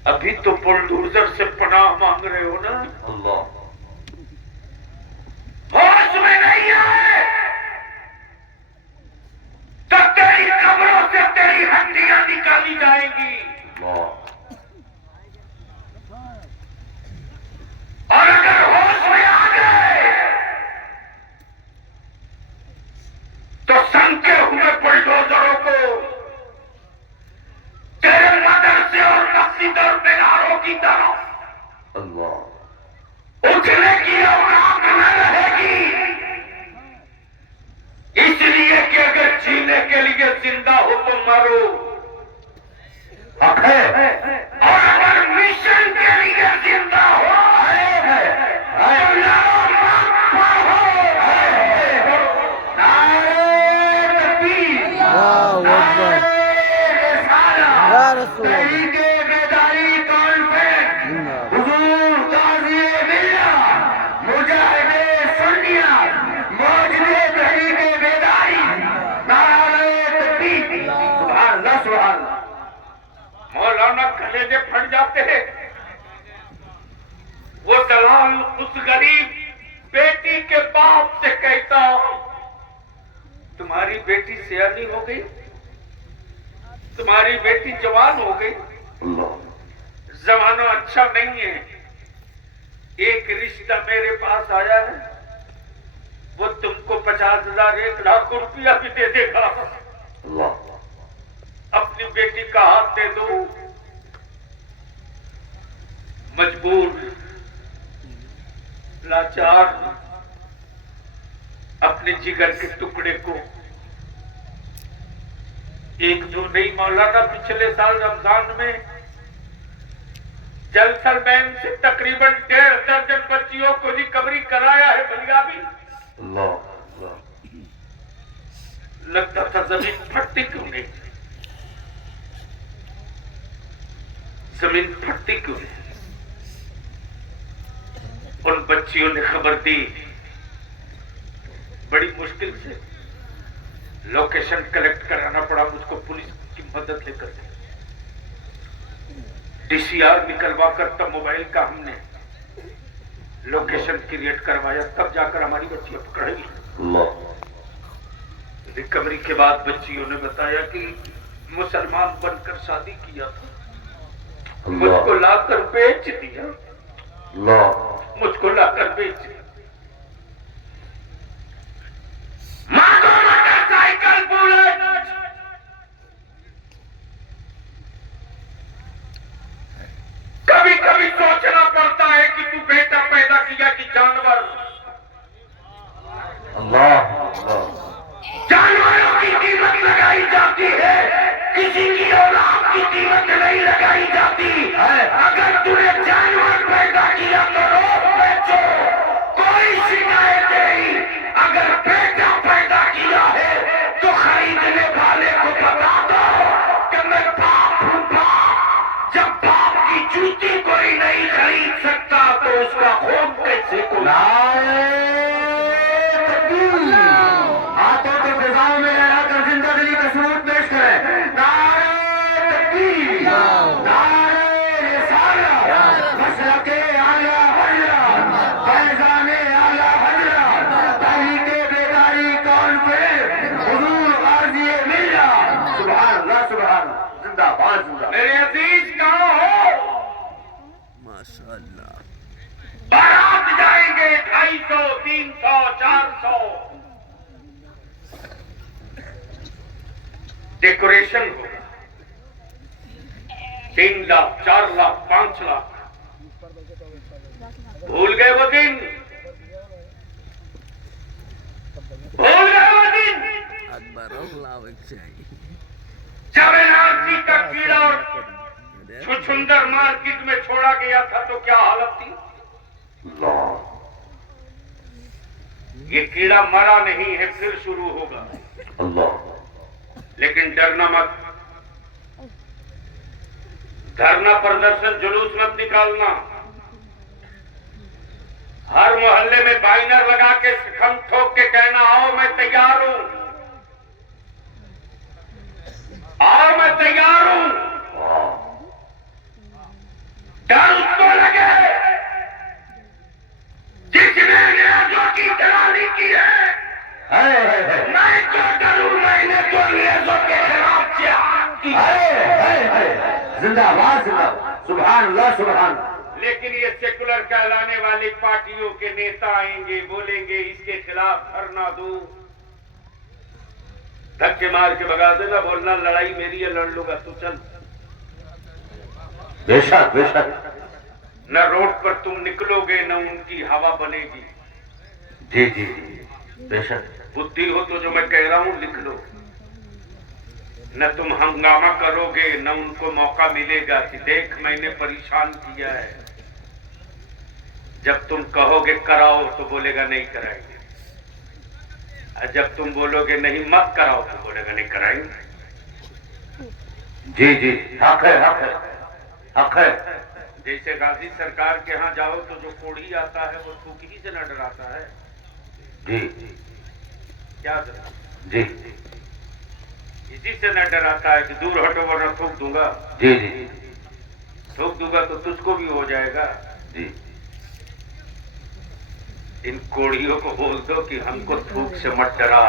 अभी तो बुलडोजर से पनाह मांग रहे हो ना, अल्लाह होश में नहीं आए तो तेरी कब्रों से तेरी हड्डियां निकाली जाएंगी। अल्लाह और अगर होश में आ गए तो संख्य हुए बुलडोजरों को तेरे मदरसे और मस्जिद और मीनारों की तरफ अल्लाह उठने की औकात न रहेगी। इसलिए कि अगर जीने के लिए जिंदा हो तो मरो, हक है और अगर मिशन के लिए जिंदा हो तो लड़ो मत पढ़ो। नारे तकबीर, अल्लाहु अकबर नारे रिसाला, या रसूल अल्लाह। तहरीके बेदारी कॉन्फ्रेंस, हुजूर गाजी मिल्लत, मुजाहिदे सुन्निया, मौजूदे तहरीके बेदारी, नारे तकबीर, सुभान अल्लाह सुभान अल्लाह। मौलाना कलेजे फट जाते हैं। वो दलाल उस गरीब बेटी के बाप से कहता तुम्हारी बेटी सियानी हो गई, तुम्हारी बेटी जवान हो गई, जमाना अच्छा नहीं है, एक रिश्ता मेरे पास आया है, वो तुमको 50,000 1,00,000 रुपया भी दे देगा। अल्लाह अपनी बेटी का हाथ दे दो। मजबूर, लाचार, अपने जिगर के टुकड़े को एक दो नहीं मौलाना, पिछले साल रमजान में जलसल बैन से तकरीबन 1.5 दर्जन बच्चियों को रिकवरी कराया है बलियाबी। अल्लाह लगता था जमीन फटती क्यों नहीं, जमीन फटती क्यों नहीं। उन बच्चियों ने खबर दी बड़ी मुश्किल से लोकेशन कलेक्ट कराना पड़ा मुझको पुलिस की मदद लेकर के। डीसीआर निकलवा कर तब मोबाइल का हमने लोकेशन क्रिएट करवाया, तब जाकर हमारी बच्चियां पकड़ाई। रिकवरी के बाद बच्चियों ने बताया कि मुसलमान बनकर शादी किया था, मुझको लाकर बेच दिया, मुझको लाकर बेच दिया। मोटरसाइकिल बुलेट कभी कभी सोचना पड़ता है कि तू बेटा पैदा किया कि जानवर। जानवरों की कीमत लगाई जाती है, किसी की औलाद की कीमत नहीं लगाई जाती। अगर तूने जानवर पैदा किया तो रोक बेचो, कोई शिकायत नहीं। अगर बेटा पैदा किया है तो खरीदने वाले को बता दो कि मैं बाप हूं बाप। जब बाप की जूती कोई नहीं खरीद सकता तो उसका खून कैसे को हाथों को फिजाओं में लहराकर जिंदा दिली का सबूत पेश करें। नारे तकबीर, नारे रिसालत, मसलके आला हजरत, फैज़ाने आला हजरत, तहरीके बेदारी कॉन्फ्रेंस, हुजूर गाज़ी मिल्लत। सुभान अल्लाह, सुभान अल्लाह, जिंदाबाद जिंदाबाद। मेरे अजीज कहाँ हो? माशाअल्लाह। बारात जाएंगे 250, 300, 400। डेकोरेशन होगा 3 लाख, 4 लाख, 5 लाख। भूल गए वो दिन, भूल गए वो दिन अकबर अल्लाह चाहिए। जब एनआरसी का कीड़ा छुछुंदर मार्केट में छोड़ा गया था तो क्या हालत थी। ये कीड़ा मरा नहीं है, फिर शुरू होगा। लेकिन डरना मत, धरना प्रदर्शन जुलूस मत निकालना। हर मोहल्ले में बाइनर लगा के खम ठोक के कहना आओ मैं तैयार हूं, आओ मैं तैयार हूं। डर उसको लगे जिसने न्याजों की दलाली की है। मैं तो डरूं, मैंने तो न्याजों के खिलाफ किया। जिंदाबाद जिंदाबाद, सुभान अल्लाह, सुभान। लेकिन ये सेकुलर कहलाने वाली पार्टियों के नेता आएंगे, बोलेंगे इसके खिलाफ धरना दो, धक्के मार के भगा देना, बोलना लड़ाई मेरी है, लड़ लूंगा तू चल। बेशक बेशक। न रोड पर तुम निकलोगे न उनकी हवा बनेगी। जी जी जी, बेशक। बुद्धि हो तो जो मैं कह रहा हूं लिख लो। न तुम हंगामा करोगे न उनको मौका मिलेगा कि देख मैंने परेशान किया है। जब तुम कहोगे कराओ तो बोलेगा नहीं कराएंगे, और जब तुम बोलोगे नहीं मत कराओ तो बोलेगा नहीं कराएंगे। जी जी, हक है हक है हक है। जैसे गाजी सरकार के यहाँ जाओ तो जो कोढ़ी आता है वो थूक ही से न डराता है। जी क्या जी, इसी से न डराता है कि दूर हटो वरना थूक दूंगा। जी जी थूक दूंगा तो तुझको भी हो जाएगा। जी। इन कोढ़ियों को बोल दो कि हमको थूक से मत डरा।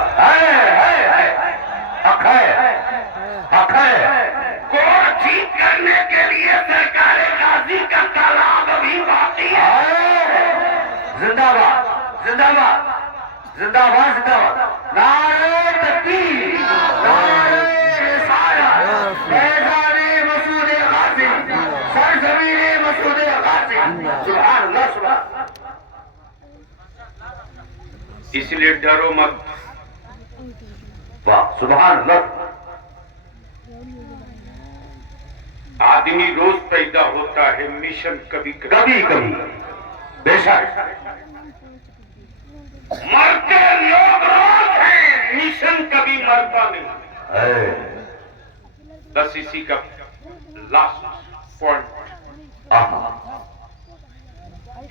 हक है हक है। कोढ़ ठीक करने के लिए सरकार गाजी का तालाब अभी बाकी है। जिंदाबाद जिंदाबाद जिंदाबाद जिंदाबाद। नारे तकबीर, नारे रिसालत, फैज़ाने मसूद गाज़ी, सरज़मीने मसूद गाज़ी। सुभान अल्लाह, सुभान। इसलिए डरो मत। वाह, सुभान अल्लाह। आदमी रोज पैदा होता है, मिशन कभी कभी कभी बेशक। मरते लोग रोज हैं, मिशन कभी मरता नहीं। बस इसी का लास्ट पॉइंट।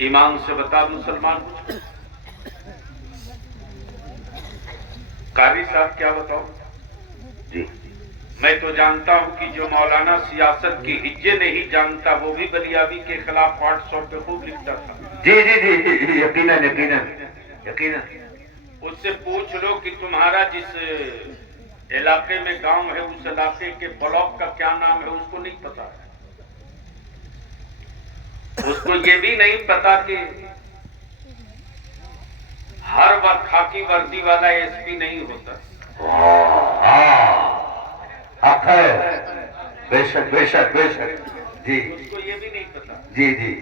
ईमान से बता मुसलमान, कारी साहब क्या बताऊं जी मैं तो जानता हूं कि जो मौलाना सियासत की हिज्जे नहीं जानता वो भी बलियावी के खिलाफ व्हाट्सएप पे खूब लिखता था। जी जी जी जी, यकीनन यकीनन यकीनन। उससे पूछ लो कि तुम्हारा जिस इलाके में गांव है उस इलाके के ब्लॉक का क्या नाम है, उसको नहीं पता है। उसको ये भी नहीं पता कि हर वक्त खाकी वर्दी वाला एसपी नहीं होता। हक है, बेशक बेशक बेशक जी उसको ये भी नहीं पता। जी जी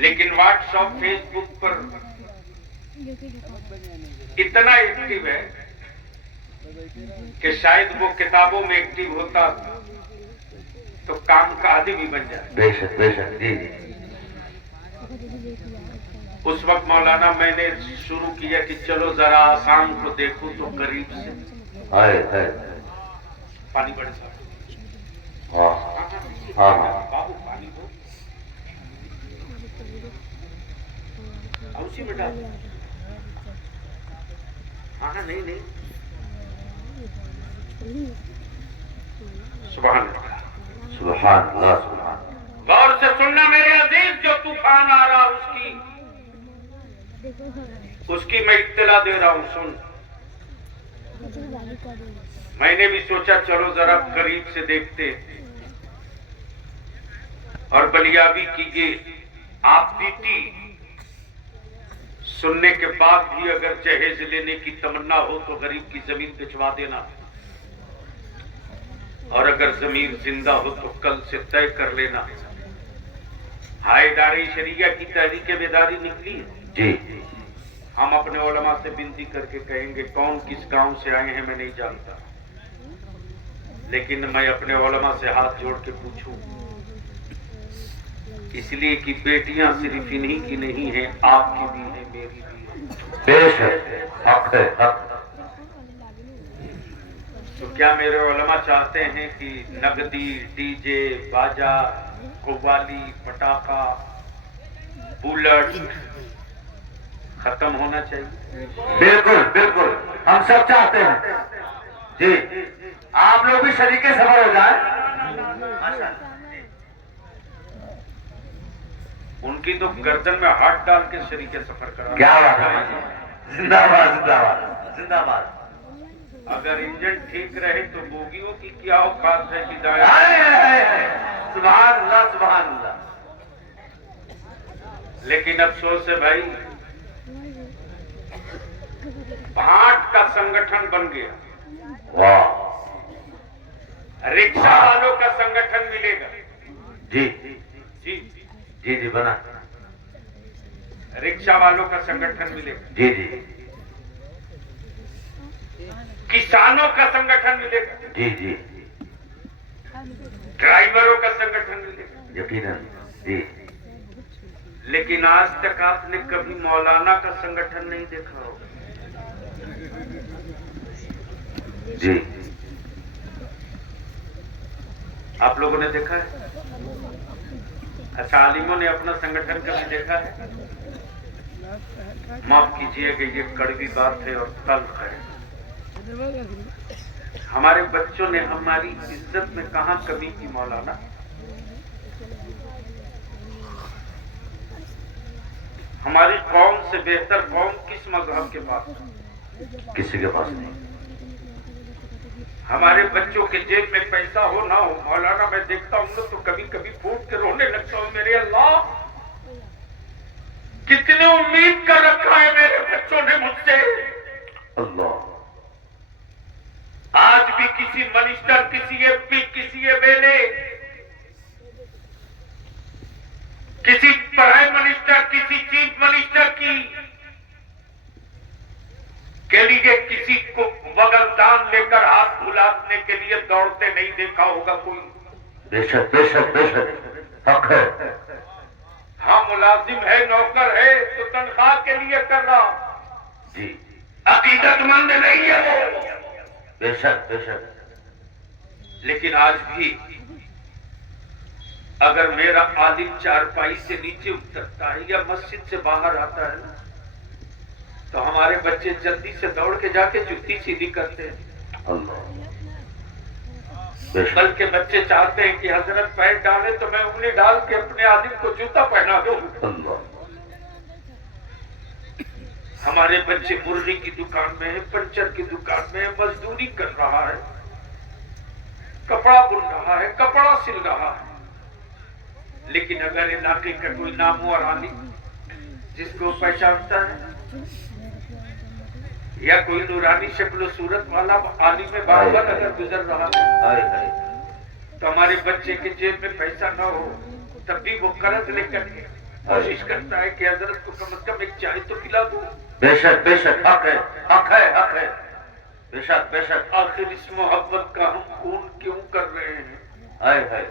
लेकिन व्हाट्सएप फेसबुक पर इतना एक्टिव है कि शायद वो किताबों में एक्टिव होता तो काम का आदि भी बन जाए। बेशक बेशक जी जी। उस वक्त मौलाना मैंने शुरू किया कि चलो जरा आसाम को देखूं तो करीब से। है पानी बड़े साहब हाँ हाँ हाँ बाबू पानी दो उसी में डाल। हाँ नहीं नहीं सुभान अल्लाह सुभान अल्लाह सुभान। गौर से सुनना मेरे अजीज, जो तूफान आ रहा उसकी मैं इत्तला दे रहा हूं। सुन, मैंने भी सोचा चलो जरा करीब से देखते और बलियावी की ये आप बीती सुनने के बाद भी अगर जहेज लेने की तमन्ना हो तो गरीब की जमीन भिजवा देना, और अगर जमीन जिंदा हो तो कल से तय कर लेना। हायदारी शरिया की तहरीक बेदारी निकली है जी। हम अपने उलमा से विनती करके कहेंगे, कौन किस गांव से आए हैं मैं नहीं जानता, लेकिन मैं अपने उलमा से हाथ जोड़ के पूछूं, इसलिए कि बेटियां सिर्फ इन्हीं की नहीं हैं, आपकी भी है, मेरी भी है। बेशक हक है हक। तो क्या मेरे उलमा चाहते हैं कि नगदी, डीजे, बाजा, कव्वाली, पटाखा, बुलेट खत्म होना चाहिए? बिल्कुल बिल्कुल, हम सब चाहते हैं जी। आप लोग भी शरीके सफर हो जाए। उनकी तो गर्दन में हाथ डाल के शरीके सफर करा। क्या बात है, जिंदाबाद जिंदाबाद जिंदाबाद। अगर इंजन ठीक रहे तो बोगियों की क्या औकात है कि सुभान अल्लाह सुभान अल्लाह। लेकिन अफसोस है भाई, भाट का संगठन बन गया। वाह। रिक्शा वालों का संगठन मिलेगा। जी जी जी जी बना। रिक्शा वालों का संगठन मिलेगा। जी जी किसानों का संगठन मिलेगा। जी जी ड्राइवरों का संगठन मिलेगा। यकीनन जी। लेकिन आज तक आपने कभी मौलाना का संगठन नहीं देखा होगा। जी आप लोगों ने देखा है? अच्छा, आलिमों ने अपना संगठन कभी देखा है? माफ कीजिएगा, ये कड़वी बात है और तल्ख है। हमारे बच्चों ने हमारी इज्जत में कहां कमी की मौलाना? हमारी कौम से बेहतर कौम किस मजहब के पास है? किसी के पास नहीं। हमारे बच्चों के जेब में पैसा हो ना हो मौलाना, मैं देखता हूँ तो कभी कभी फूट के रोने लगता हूँ। मेरे अल्लाह, कितनी उम्मीद कर रखा है मेरे बच्चों ने मुझसे। अल्लाह। आज भी किसी मिनिस्टर, किसी एमपी, किसी एमएलए, किसी प्राइम मिनिस्टर, किसी चीफ मिनिस्टर के लिए किसी को वगलदान लेकर हाथ फुलाने के लिए दौड़ते नहीं देखा होगा कोई। बेशक बेशक बेशक हक है। हाँ, मुलाजिम है, नौकर है तो तनख्वाह के लिए कर रहा जी। अकीदतमंद नहीं है वो। बेशक बेशक। लेकिन आज भी अगर मेरा आलिम चारपाई से नीचे उतरता है या मस्जिद से बाहर आता है ना, तो हमारे बच्चे जल्दी से दौड़ के जाके जूती सीधी करते हैं। बल्कि बच्चे चाहते हैं कि हजरत पैर डाले तो मैं उंगली डाल के अपने आदिम को जूता पहना दूं। हमारे बच्चे मुर्गी की दुकान में है, पंचर की दुकान में है, मजदूरी कर रहा है, कपड़ा बुन रहा है, कपड़ा सिल रहा है। लेकिन अगर इलाके का कोई नामवर आलिम जिसको पहचानता है या कोई नूरानी शक्ल सूरत वाला आलिम में बाबर अगर गुजर रहा है तो हमारे बच्चे के जेब में पैसा न हो तब भी वो कर्ज लेकर के कोशिश करता है कि हजरत को कम से कम एक चाय तो पिला दो। बेशक बेशक, हक है, हक है, हक है, बेशक बेशक। आखिर इस मोहब्बत का हम खून क्यों कर रहे हैं? हाय हाय,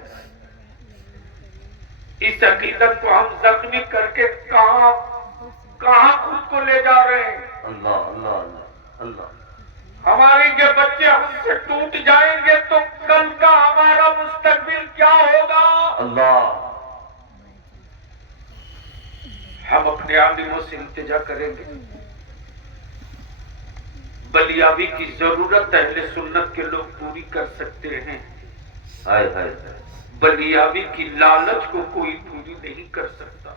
इस अकीदत को हम जख्मी करके कहां खुद को ले जा रहे हैं? अल्लाह अल्लाह अल्लाह अल्लाह। हमारे ये बच्चे हमसे टूट जाएंगे तो कल का हमारा मुस्तकबिल क्या होगा? अल्लाह। हम अपने आलिमों से इल्तिजा करेंगे। बलियावी की जरूरत अहले सुन्नत के लोग पूरी कर सकते हैं। हाय हाय, बलियावी की लालच को कोई पूरी नहीं कर सकता।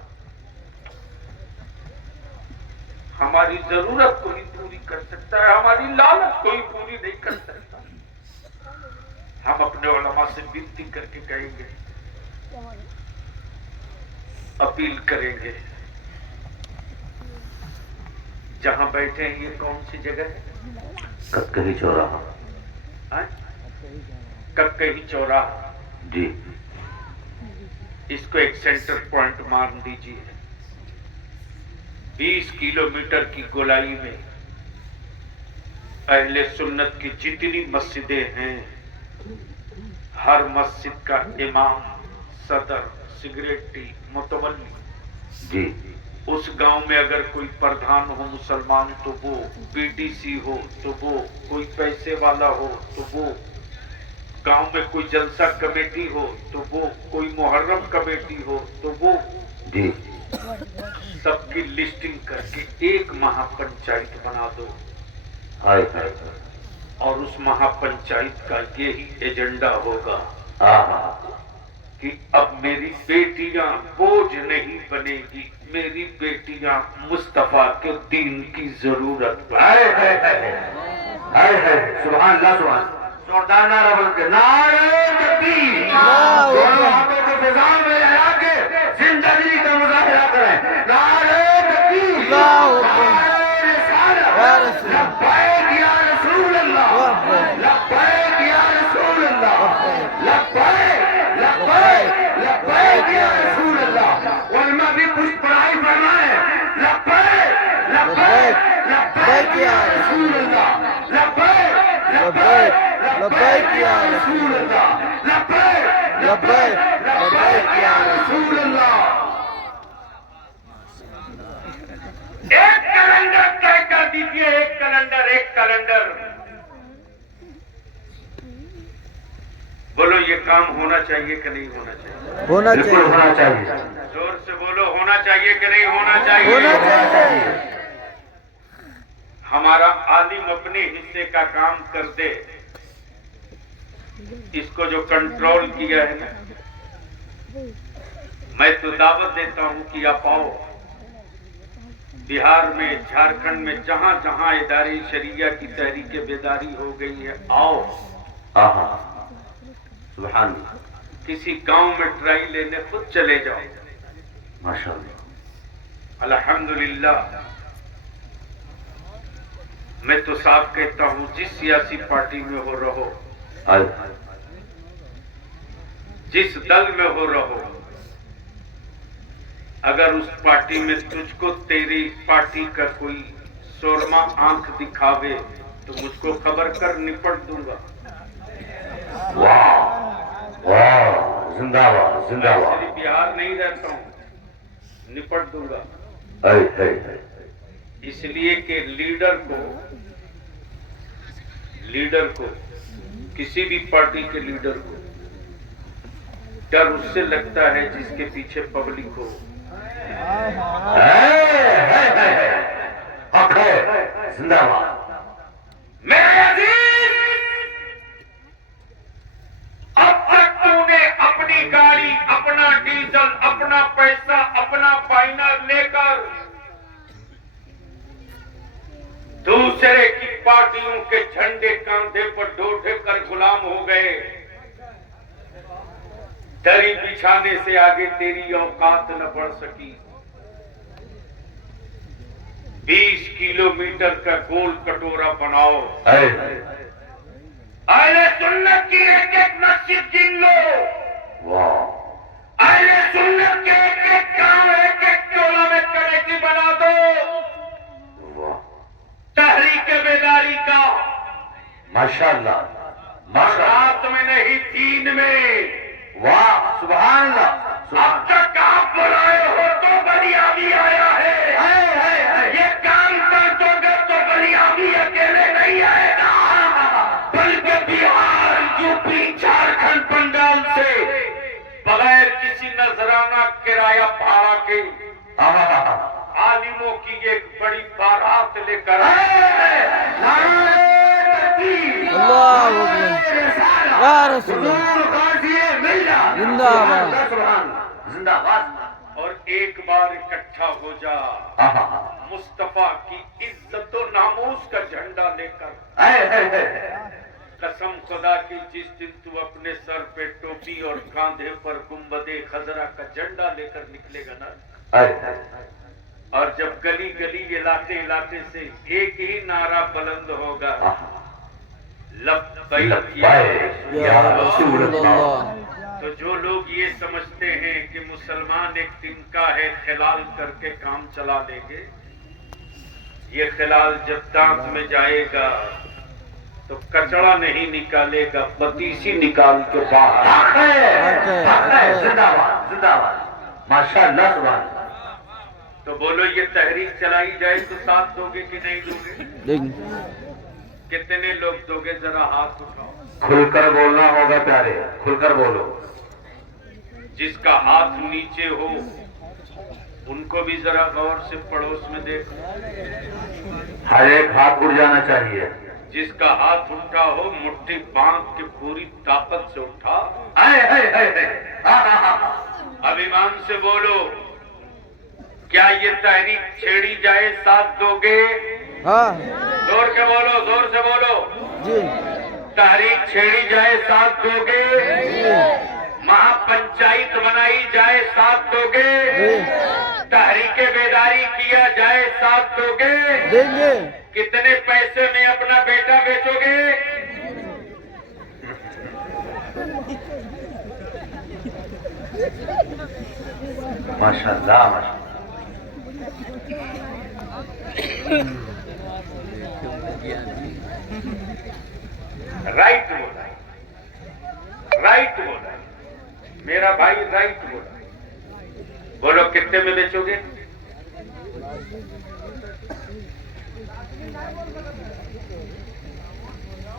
हमारी जरूरत कोई पूरी कर सकता है, हमारी लालच कोई पूरी नहीं कर सकता। हम अपने उलमा से विनती करके कहेंगे, अपील करेंगे। जहां बैठे हैं ये कौन सी जगह है? कक्कही चौराहा। कक्कही चौराहा जी। इसको एक सेंटर पॉइंट मान दीजिए। 20 किलोमीटर की गोलाई में अहले सुन्नत की जितनी मस्जिदें हैं, हर मस्जिद का इमाम, सदर, सिगरेटी, मुतवल्ली जी। उस गांव में अगर कोई प्रधान हो मुसलमान तो वो, बीडीसी हो तो वो, कोई पैसे वाला हो तो वो, गांव में कोई जलसा कमेटी हो तो वो, कोई मुहर्रम कमेटी हो तो वो जी। सबकी लिस्टिंग करके एक महापंचायत बना दो। हाय हाय, और उस महापंचायत का यही एजेंडा होगा कि अब मेरी बेटियां बोझ नहीं बनेगी, मेरी बेटियां मुस्तफा के दीन की जरूरत पर। हाय हाय हाय हाय हाय, सुभान अल्लाह, सुभान। जोरदार नारा बोल के नारे तकबीर, दोनों हाथों को फिजा में लहरा के जिंदगी का मुजाहिरा करें। नारे तकबीर, नारे रिसालत, लब्बैक या रसूल अल्लाह, लब्बैक या रसूल अल्लाह, लब्बैक लब्बैक लब्बैक या रसूल अल्लाह। उलमा भी कुछ पढ़ाई फरमाए, लब्बैक लब्बैक लब्बैक या रसूल अल्लाह, लब्बैक लब्बैक लब्बैक या रसूल अल्लाह, लब्बैक लब्बैक लब्बैक या रसूल अल्लाह। एक कैलेंडर तय कर दीजिए, एक कैलेंडर, एक कैलेंडर। बोलो ये काम होना चाहिए कि नहीं होना चाहिए? होना बिल्कुल चाहिए, होना चाहिए, जोर से बोलो, होना चाहिए कि नहीं होना चाहिए? होना चाहिए। हमारा आलिम अपने हिस्से का काम कर दे। इसको जो कंट्रोल किया है ना, मैं तो दावत देता हूं कि आप आओ। बिहार में, झारखंड में, जहां जहां इदारे शरिया की तहरीक बेदारी हो गई है, आओ। आहा, सुभान अल्लाह। किसी गांव में ट्राई लेने खुद चले जाओ। माशाअल्लाह, अल्हम्दुलिल्लाह। मैं तो साफ कहता हूं, जिस सियासी पार्टी में हो रहो, हाय जिस दल में हो रहो, अगर उस पार्टी में तुझको तेरी पार्टी का कोई शोरमा आंख दिखावे तो मुझको खबर कर, निपट दूंगा। वाह वाह, जिंदाबाद जिंदाबाद। सिर्फ बिहार नहीं रहता हूं, निपट दूंगा। हाय हाय हाय, इसलिए कि लीडर को किसी भी पार्टी के लीडर को डर उससे लगता है जिसके पीछे पब्लिक हो। हक है है जिंदाबाद। मेरे अजीज, अब तक तूने अपनी गाड़ी, अपना डीजल, अपना पैसा, अपना फाइनल लेकर दूसरे की पार्टियों के झंडे कांधे पर ढोढे कर गुलाम हो गए। दरी बिछाने से आगे तेरी औकात न बढ़ सकी। 20 किलोमीटर का गोल कटोरा बनाओ। अहले सुन्नत की एक एक मस्जिद गिन लो। वाह। अहले सुन्नत के एक एक गांव, एक एक टोला में कमेटी बना दो। वाह तहरीक बेदारी का माशाअल्लाह, माशाअल्लाह। रात में नहीं, दिन में। वाह सुभान अल्लाह। अब तक आप बुलाए हो तो बलियामी आया है। ये काम कर दोगे तो बलियामी अकेले नहीं आएगा, बल्कि बिहार, यूपी, झारखंड, बंगाल से बगैर किसी नजराना किराया भाड़ा के आलिमों की एक बड़ी बारात लेकर जिंदाबाद। और एक बार इकट्ठा हो जा, मुस्तफा की इज्जत और नामूस का झंडा लेकर। कसम खुदा की, जिस दिन तू अपने सर पे टोपी और कांधे पर गुंबदे खजरा का झंडा लेकर निकलेगा ना, और जब गली गली, इलाके इलाके से एक ही नारा बुलंद होगा, लब्बैक या रसूल अल्लाह, तो जो लोग ये समझते हैं कि मुसलमान एक तिनका है, खिलाल करके काम चला लेंगे, ये खिलाल जब दांत में जाएगा तो कचड़ा नहीं निकालेगा, पतीसी निकाल के बाहर। जिंदाबाद जिंदाबाद, माशाअल्लाह सुभान। तो बोलो, ये तहरीक चलाई जाए तो साथ दोगे कि नहीं दोगे? कितने लोग दोगे? जरा हाथ उठाओ। खुलकर बोलना होगा प्यारे, खुलकर बोलो। जिसका हाथ नीचे हो उनको भी जरा गौर से पड़ोस में देखो। हर एक हाथ उड़ जाना चाहिए। जिसका हाथ उठा हो, मुट्ठी बांध के पूरी ताकत से उठा। अभिमान से बोलो, क्या ये तहरीक छेड़ी जाए साथ दोगे? हाँ जोर के बोलो, जोर से बोलो। जी। तहरीक छेड़ी जाए साथ दोगे? जी। महापंचायत बनाई जाए साथ दोगे? जी। तहरीके बेदारी किया जाए साथ दोगे? देंगे। कितने पैसे में अपना बेटा बेचोगे? माशाअल्लाह माशाअल्लाह। राइट बोला, राइट बोला मेरा भाई, राइट बोला। बोलो, कितने में बेचोगे?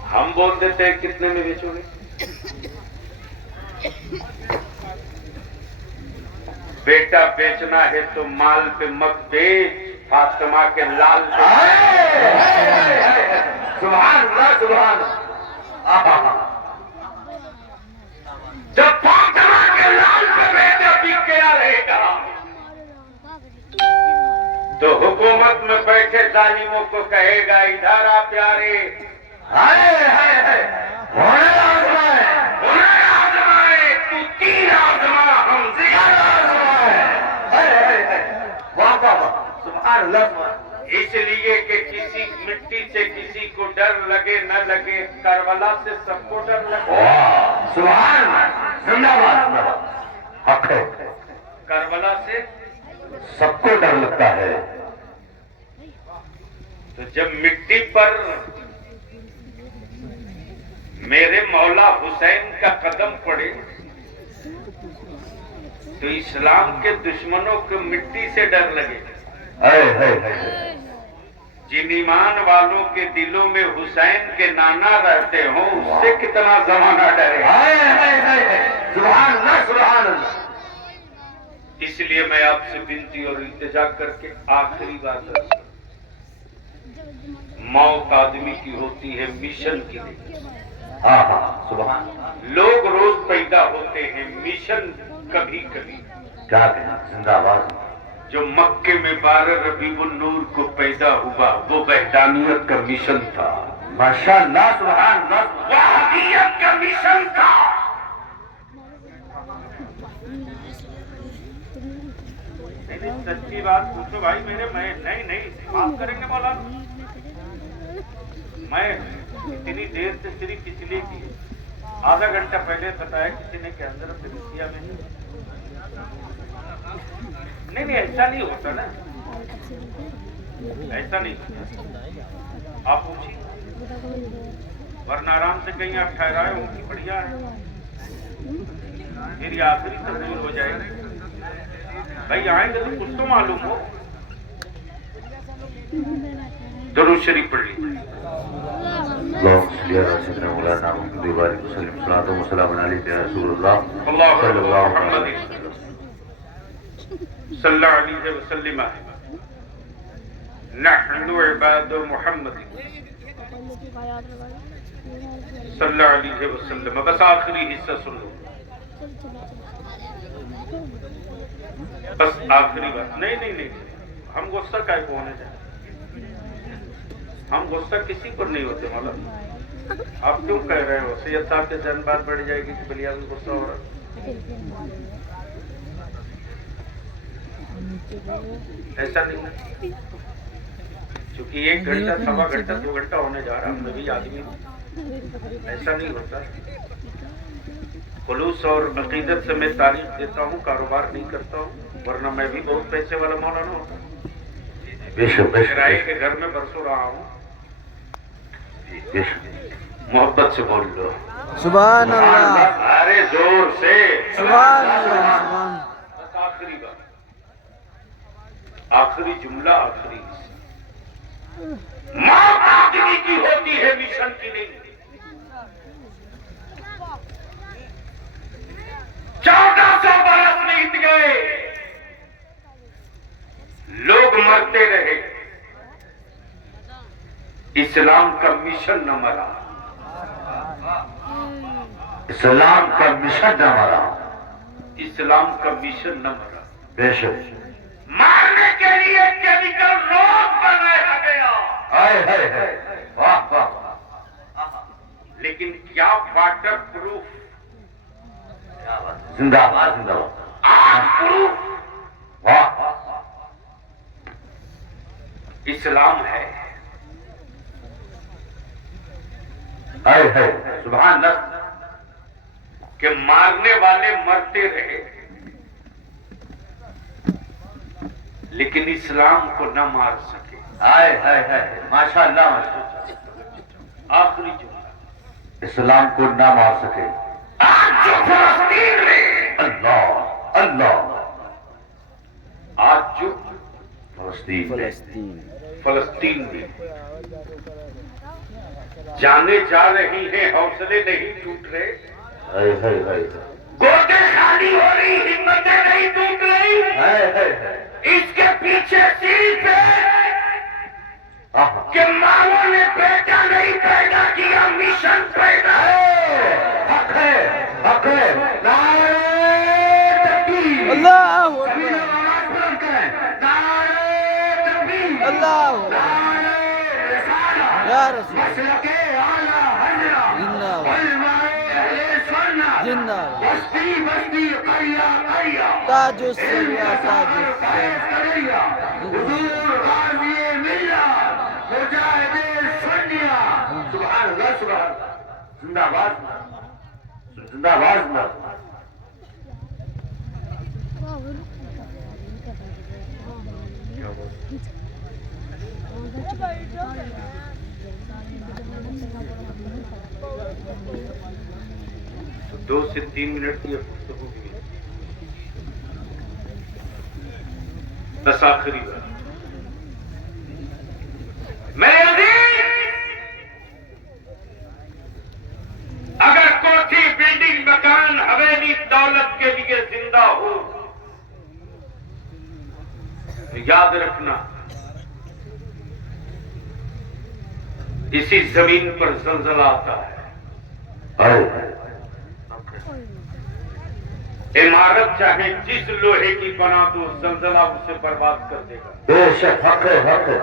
हम बोल देते हैं कितने में बेचोगे? बेटा बेचना है तो माल पे मत बेच, फातिमा के लाल पे। सुभान अल्लाह सुभान। जब फातिमा के लाल पे बेटा बिक गया रहेगा तो हुकूमत में बैठे जालिमों को कहेगा, इधर आ प्यारे, होने आजमाए, उन्हें आजमाए, तू 3 आजमा, हम 0 आजमाए। वाह वाह वाह, सुभान अल्लाह सुभान। इसलिए कि किसी मिट्टी से किसी को डर लगे न लगे, करबला से सबको डर लगे। सुभान, जिंदाबाद जिंदाबाद। हक है, करबला से सबको डर लगता है। तो जब मिट्टी पर मेरे मौला हुसैन का कदम पड़े तो इस्लाम के दुश्मनों को मिट्टी से डर लगे। जिन ईमान वालों के दिलों में हुसैन के नाना रहते हो, उससे कितना जमाना डरे। सुभान अल्लाह सुभान अल्लाह। इसलिए मैं आपसे विनती और इल्तिजा करके आखिरी बात मौत आदमी की होती है मिशन की नहीं। हाँ हाँ सुभान। लोग रोज पैदा होते हैं, मिशन कभी कभी। क्या कहना, जिंदाबाद। जो मक्के में 12 रबीउल नूर को पैदा हुआ वो वहदानियत का मिशन था। माशाअल्लाह सुभान अल्लाह। वहाबियत का मिशन था। नहीं, सच्ची बात पूछो भाई मेरे, मैं नहीं माफ करेंगे मौलाना। मैं इतनी देर से सिर्फ इसलिए की, आधा घंटा पहले बताया किसी ने के अंदर फिलिस्तिया में नहीं ऐसा नहीं होता ना, ऐसा नहीं होता। आप पूछिए, वरना आराम से कहीं आप ठहराए उनकी बढ़िया है, फिर ये आखिरी तस्वीर हो जाएगी। भाई आएंगे तो कुछ तो मालूम हो। जरूर शरीफ पढ़ लीजिए। सल्लल्लाहु अलैहि वसल्लम नहनु इबादु मुहम्मद सल्लल्लाहु अलैहि वसल्लम। बस आखिरी हिस्सा सुन लो, बस आखिरी बात। नहीं, हम गुस्सा काय को होने जाए, हम गुस्सा किसी पर नहीं होते। मतलब आप क्यों कह रहे हो सैयद साहब के जन्म बात बढ़ जाएगी कि बलिया में गुस्सा हो रहा है? ऐसा नहीं, क्योंकि 1 घंटा, सवा घंटा, 2 घंटा होने जा रहा है। मैं भी आदमी, ऐसा नहीं होता। खुलूस और अकीदत से मैं तारीफ देता हूँ, कारोबार नहीं करता हूँ, वरना मैं भी बहुत पैसे वाला मौलाना होता। किराए के घर में बरसों रहा हूँ। मोहब्बत से बोल लो सुभान अल्लाह। अरे जोर से सुभान अल्लाह। सुभान। बस आखिरी बात, आखिरी जुमला, आखिरी मौत आदमी की होती है, मिशन की नहीं। 1400 बरस बीत गए, लोग मरते रहे, इस्लाम का मिशन न मरा। इस्लाम का मिशन न मरा। इस्लाम का मिशन न मरा। बेशक मारने के लिए केमिकल रोज बनाया गया। है वाह वाह। लेकिन क्या वाटर प्रूफ, जिंदाबाद जिंदाबाद। आज प्रूफ वाह इस्लाम है। सुभान अल्लाह। कि मारने वाले मरते रहे, लेकिन इस्लाम को न मार सके। है माशाअल्लाह माशाअल्लाह। आखिरी जुमला, इस्लाम को ना मार सके। आज जो फलस्तीन में, अल्लाह अल्लाह। आज जो फलस्तीन फलस्तीन में जाने जा रही हैं, हौसले नहीं टूट रहे, है गोदे खाली हो रही, हिम्मतें नहीं टूट रही। इसके पीछे सिर्फ कि माओ ने बेटा नहीं पैदा किया, मिशन पैदा हक है हक है। नारे तकबीर। अल्लाहु सभी अकबर। लोग आवाज बुलंद करें। नारे तकबीर। अल्लाहु नारे रिसालत। या रसूल मसलके आला हजरत। जिंदाबाद। उलमाए अहले सुन्नत। जिंदाबाद। बस्ती बस्ती करिया करिया। ताजुस सरिया ताजुस फैज करिया। हुजूर गाज़ी मिल्लत। मुजाहिदे सुन्निया। सुभान अल्लाह सुभान अल्लाह। जिंदाबाद जिंदाबाद जिंदाबाद। तो 2 से 3 मिनट की गुफ्तगू हुई। बस आखिरी बात, मेरे अजीज, अगर कोठी, बिल्डिंग, मकान, हवेली दौलत के लिए जिंदा हो तो याद रखना इसी जमीन पर जलजला आता है। इमारत चाहे जिस लोहे की बना दो, जलजला उसे बर्बाद कर देगा। बेशक हक है, हक है।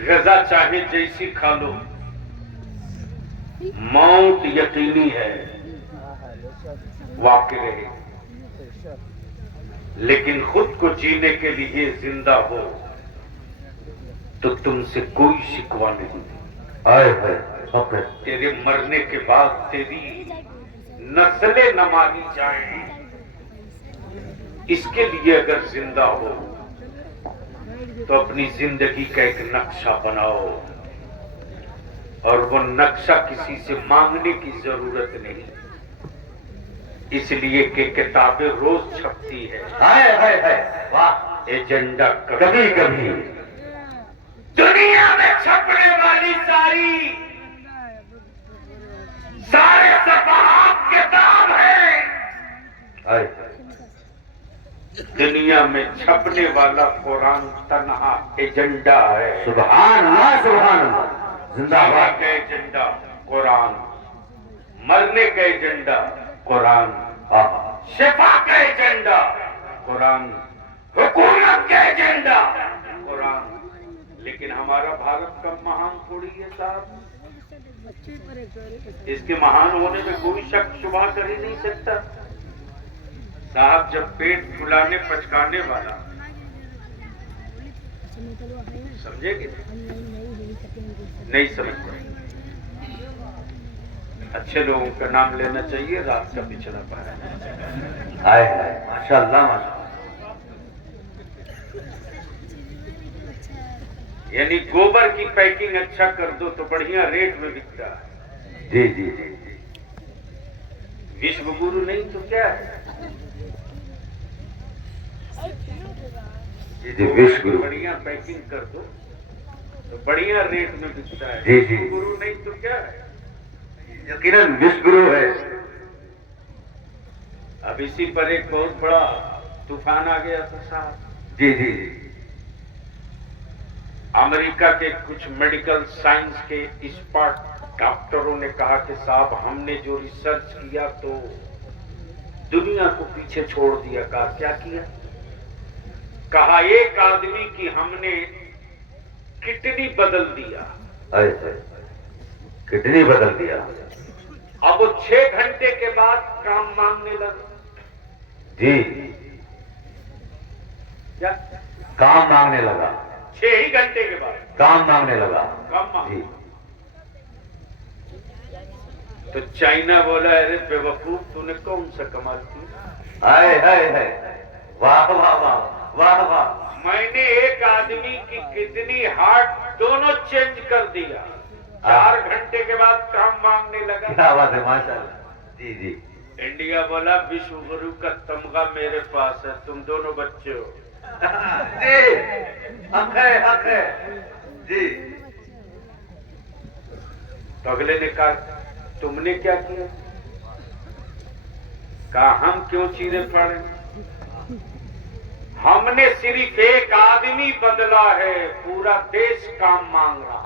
गजा चाहे जैसी खा लो, मौत यकीनी है, वाकई रहे। लेकिन खुद को जीने के लिए जिंदा हो तो तुमसे कोई शिकवा नहीं। आए है, हक है। तेरे मरने के बाद तेरी नस्लें न मारी जाएं, इसके लिए अगर जिंदा हो तो अपनी जिंदगी का एक नक्शा बनाओ, और वो नक्शा किसी से मांगने की जरूरत नहीं, इसलिए कि किताबें रोज छपती है। है, वाह। एजेंडा कभी कभी दुनिया में छपने वाली सारे सफाहात किताब है। आए। दुनिया में छपने वाला कुरान तन्हा एजेंडा है। सुभान अल्लाह, सुभान अल्लाह। जीने जिंदाबाद। का एजेंडा कुरान, मरने का एजेंडा कुरान, शिफा का एजेंडा कुरान, हुकूमत का एजेंडा कुरान। लेकिन हमारा भारत का महान थोड़ी है साहब, इसके महान होने में कोई शक शुबा कर ही नहीं सकता साहब। जब पेट फुलाने पचकाने वाला, समझेंगे नहीं समझते, अच्छे लोगों का नाम लेना चाहिए, रात का पिछड़ा पाया। आए है, माशाअल्लाह, माशाअल्लाह। यानी गोबर की पैकिंग अच्छा कर दो तो बढ़िया रेट में बिकता है। जी जी जी जी। विश्व गुरु नहीं तो क्या है? जी जी, विश्व गुरु। बढ़िया पैकिंग कर दो तो बढ़िया रेट में बिकता है। जी, जी। विश्व गुरु नहीं तो क्या है? यकीनन विश्व गुरु है। अब इसी पर एक बहुत बड़ा तूफान आ गया था साहब। जी जी जी। अमेरिका के कुछ मेडिकल साइंस के एक्सपर्ट डॉक्टरों ने कहा कि साहब हमने जो रिसर्च किया तो दुनिया को पीछे छोड़ दिया। कहा क्या किया? कहा एक आदमी की हमने किडनी बदल दिया। किडनी बदल दिया। अब वो 6 घंटे के बाद काम मांगने लगा। जी। क्या? काम मांगने लगा। 6 ही घंटे के बाद काम मांगने लगा। काम मांग। जी। तो चाइना बोला अरे बेवकूफ तूने कौन सा कमाल किया? आए है, वाह वाह वाह वाह वाह। मैंने एक आदमी की किडनी हार्ट दोनों चेंज कर दिया। 4 घंटे के बाद काम मांगने लगा। क्या बात है, माशाअल्लाह। जी जी। इंडिया बोला विश्व गुरु का तमगा मेरे पास है, तुम दोनों बच्चे हो। जी, हक है, हक है। जी। तो अगले ने कहा तुमने क्या किया? कहा हम क्यों चीरे पड़े, हमने सिर्फ एक आदमी बदला है, पूरा देश काम मांग रहा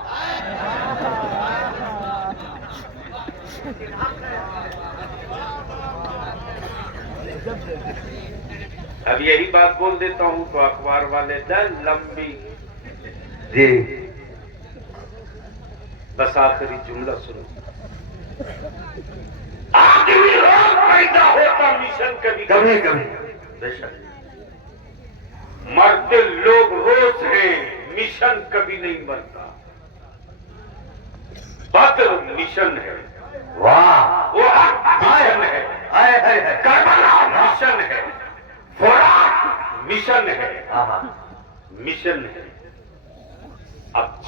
अब यही बात बोल देता हूं तो अखबार वाले दल लंबी। जी। बस आखिरी जुमला सुनो। आदमी रोज पैदा होता, मिशन कभी कभी कभी। बेशक मरते लोग रोज हैं, मिशन कभी नहीं मरता। बद्र मिशन है, वाह। वो मिशन है, आए करबला मिशन है, फुरात मिशन है, हाँ। मिशन है। अब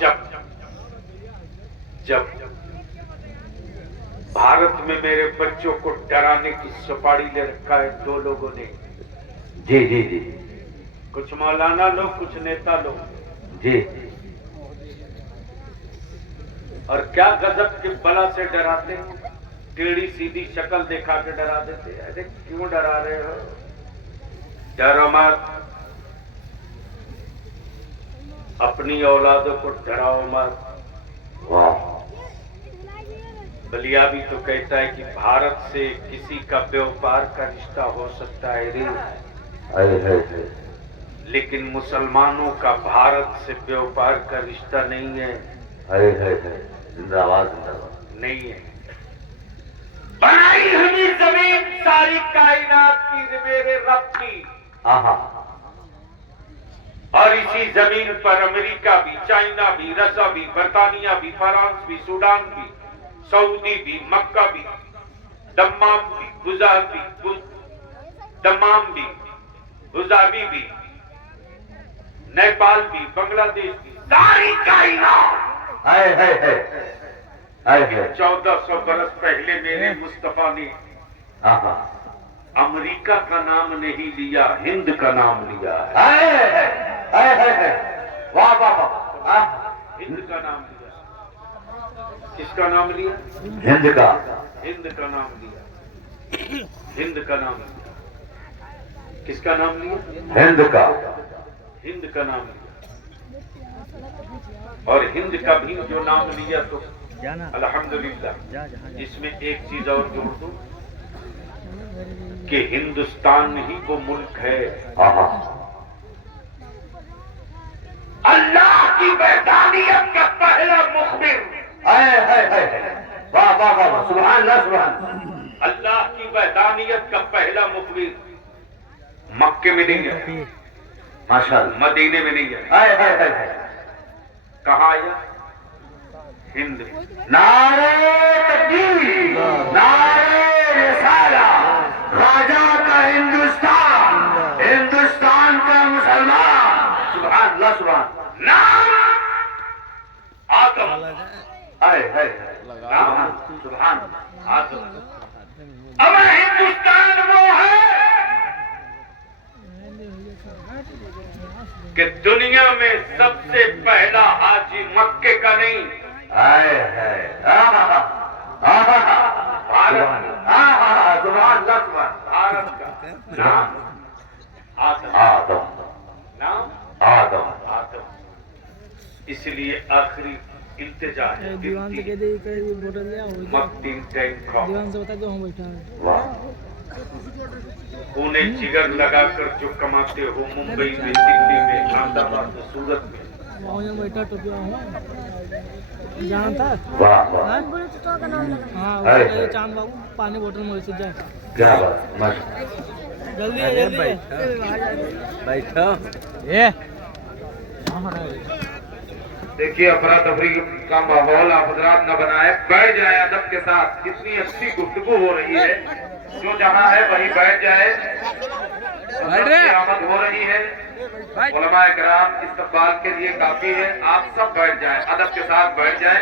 जब भारत में मेरे बच्चों को डराने की सुपारी ले रखा है 2 लोगों ने। जी जी जी। कुछ मौलाना लोग, कुछ नेता लोग। जी। और क्या गजब के बला से डराते हैं, टेढ़ी सीधी शक्ल दिखा के डरा देते हैं। अरे क्यों डरा रहे हो? डरो मत, अपनी औलादों को डराओ मत। वाह, बलियाबी तो कहता है कि भारत से किसी का व्यापार का रिश्ता हो सकता है रे, है। लेकिन मुसलमानों का भारत से व्यापार का रिश्ता नहीं है। जिंदाबाद जिंदाबाद। नहीं है। बनाई हमी जमीन सारी कायनात की मेरे रब की, आहा, और इसी जमीन पर अमेरिका भी, चाइना भी, रसिया भी, बर्तानिया भी, फ्रांस भी, सूडान भी, सऊदी भी, मक्का भी, दम्माम भी, दम्माम भी, बुजाबी भी, नेपाल भी, बांग्लादेश भी, सारी कायनात। है। 1400 बरस पहले मेरे मुस्तफा ने आहा, अमेरिका का नाम नहीं लिया, हिंद का नाम लिया है। है। वाह वाह वाह। हिंद का नाम लिया। किसका नाम लिया? हिंद का। हिंद का नाम लिया। हिंद का नाम लिया। किसका नाम लिया? हिंद का। हिंद का नाम लिया। और हिंद का भी जो नाम लिया तो अल्हम्दुलिल्लाह। इसमें एक चीज और जोड़ दूं कि हिंदुस्तान ही वो मुल्क है अल्लाह की वहदानियत का पहला मुखबिर। वाह वाह वाह, सुभान अल्लाह, सुभान। अल्लाह की वहदानियत का पहला मुखबिर मक्के में नहीं है, माशाअल्लाह, मदीने में नहीं है। कहाँ आया? हिंद। नारे तकबीर, नारे रिसाला, राजा का हिंदुस्तान, हिंदुस्तान का मुसलमान। सुभान अल्लाह, सुभान। नाम आदम। नाम सुभान आदम। अब हिंदुस्तान वो है कि दुनिया में सबसे पहला हाजी मक्के का नहीं, भारत का। नाम आदम। नाम आदम। इसलिए आखिरी इल्तिजा है, दीवान से कह दे कि बोतल ले आओ, मत 3 टाइम खाओ। दीवान से बता दो हम बैठा है। उन्हें जिगर लगाकर जो कमाते हो मुंबई में, दिल्ली में, अहमदाबाद में, सूरत में, वहाँ यहाँ बैठा टोपिया हूँ जानता। हाँ उससे चांद बाबू पानी बोतल में वैसे जा। क्या बात, जल्दी है, जल्दी बैठो। ये देखिए, अफरा तफरी का माहौल आप हजरात न बनाए, बैठ जाए अदब के साथ। कितनी अच्छी गुफ्तगू हो रही है, जो जहाँ है वहीं बैठ जाए। आमद हो रही है, उलमाए किराम इस्तकबाल के लिए काफी है। आप सब बैठ जाएं, अदब के साथ बैठ जाएं।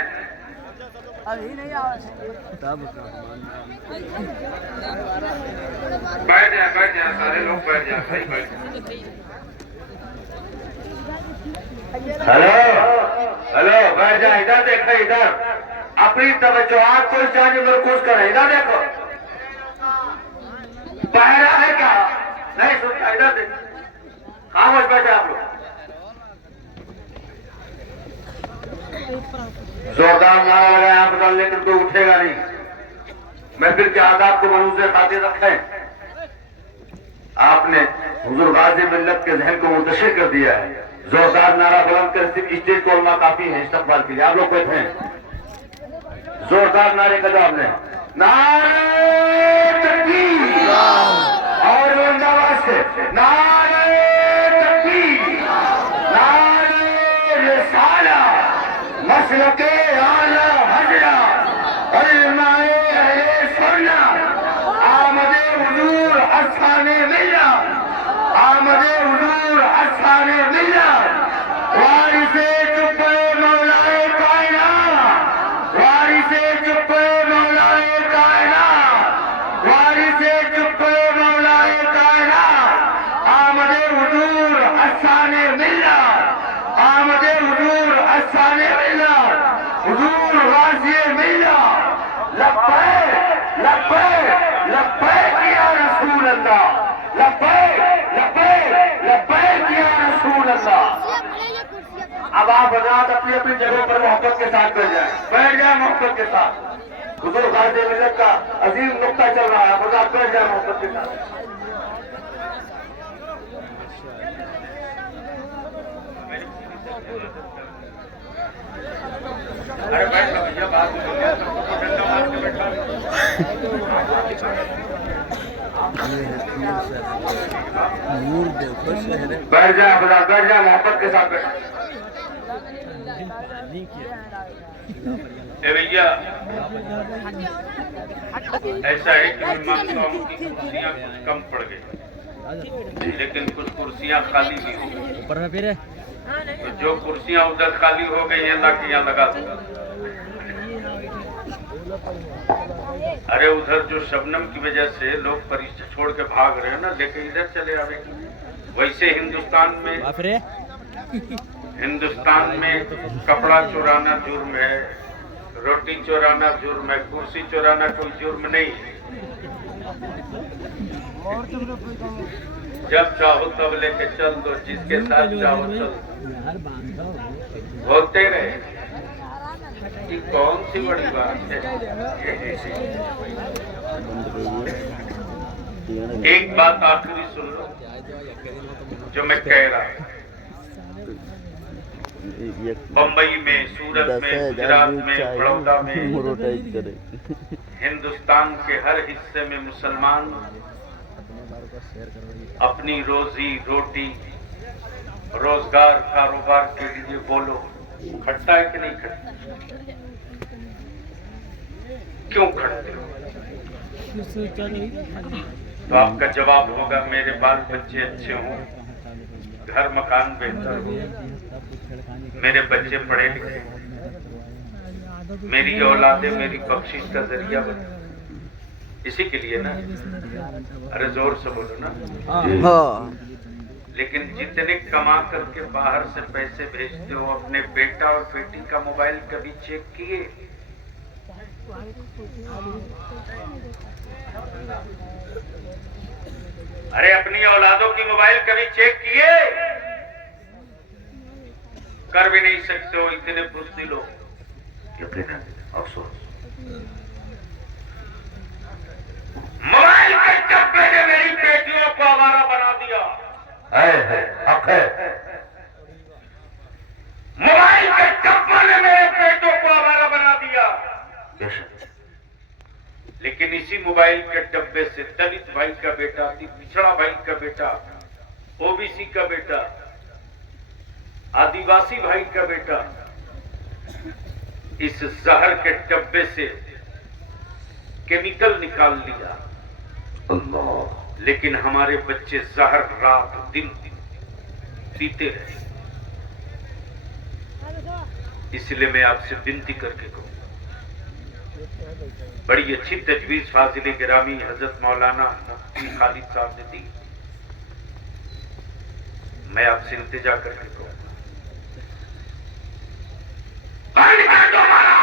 बैठ जाएं, सारे लोग बैठ जाएं, भाई बैठ जाएं। हेलो, बैठ जाए। इधर देखो, इधर अपनी तवज्जोहात को इस जाने मरकूज करें। इधर देखो, पहरा है क्या? नहीं सुनता, इधर देखो। खामोश बैठे आप लोग। जोरदार नारा लगाया आप लोग, लेकिन कोई उठेगा नहीं। महफिल के आदाब को मरूज से खातिर रखें। आपने हुजूर गाज़ी मिल्लत के जहन को मुंतशिर कर दिया है। जोरदार नारा बुलंद कर, सिर्फ स्टेज को उलमा काफी है इस्तकबाल के लिए। आप लोग बैठे हैं, जोरदार नारे का जवाब दें। नारे तकबीर, और बुलंद आवाज से नारे तकबीर, नारे रिसाला, मसलके आला हज़रत उलमाए अहले सुन्नत, आमदे हुजूर अस्हाबे मिल्लत, आमदे हुजूर अस्हाबे मिल्लत, वारिसे चुप्पे मौलाए कायनात, वारिसे चुप्पे मौलाए कायनात, वारिसे चुप्पे मौलाए कायनात, आमदे हुजूर अस्हाबे मिल्लत, आमदे हुजूर अस्हाबे मिल्लत, हुजूर गाज़ी मिल्लत। लब्बैक लब्बैक लब्बैक या रसूल अल्लाह, लब्बैक लब्बैक लब्बैक या रसूल अल्लाह। अब आप हजरात अपनी अपनी जगह पर मोहब्बत के साथ बैठ जाए मोहब्बत के साथ। हुजूर गाज़ी मिल्लत का अजीम नुक्ता चल रहा है, हजरात बैठ जाए मोहब्बत के साथ। अरे बैठ लो भैया, बात नूर देखो शहर बैठ जाए हजरात, बैठ जाए मोहब्बत के साथ बैठ। ए भैया, ऐसा है कि मैं मानता हूँ कि कुर्सियाँ कुछ कम पड़ गई, लेकिन कुछ कुर्सियाँ खाली भी हो गई। ऊपर में फिर तो जो कुर्सियाँ उधर खाली हो गई हैं, अल्लाह के यहाँ लगा दूंगा। अरे उधर जो शबनम की वजह से लोग परीक्षा छोड़ के भाग रहे हैं ना, लेकिन इधर चले आवे। वैसे हिंदुस्तान में कपड़ा चुराना जुर्म है, रोटी चुराना जुर्म है, कुर्सी चुराना कोई जुर्म नहीं। जब चाहो तब लेके चल दो, जिसके साथ चाहो चल होते रहे। ये कौन सी बड़ी बात है। एक बात आखिरी सुन लो जो मैं कह रहा हूँ। बम्बई में, सूरत में, गुजरात में, बड़ौदा में, हिंदुस्तान के हर हिस्से में मुसलमान अपनी रोजी रोटी, रोजगार, कारोबार के लिए बोलो खटता है कि नहीं खटता? क्यों खटते हो? तो आपका जवाब होगा मेरे बाल बच्चे अच्छे हों, घर मकान बेहतर हो, मेरे बच्चे पढ़े लिखे, मेरी औलादे मेरी बख्शिश का जरिया बने। इसी के लिए ना, अरे जोर से बोलो ना। लेकिन जितने कमा करके बाहर से पैसे भेजते हो, अपने बेटा और बेटी का मोबाइल कभी चेक किए? अरे अपनी औलादों की मोबाइल कभी चेक किए? कर भी नहीं सकते हो, इतने बुज़दिल हो। अफसोस। मोबाइल के डब्बे ने मेरी बेटियों को आवारा बना दिया। मोबाइल के डब्बे ने मेरे बेटों को आवारा बना दिया। लेकिन इसी मोबाइल के डब्बे से दलित भाई का बेटा, पिछड़ा भाई का बेटा, ओबीसी का बेटा, आदिवासी भाई का बेटा इस जहर के डब्बे से केमिकल निकाल लिया। अल्लाह। लेकिन हमारे बच्चे जहर रात दिन पीते रहे। इसलिए मैं आपसे विनती करके कहूं, बड़ी अच्छी तजवीज फाजिल गिरामी हजरत मौलाना मुफ्ती खालिद साहब ने दी। मैं आपसे इल्तिजा करके कहूंगा, बंद कर दो मारा।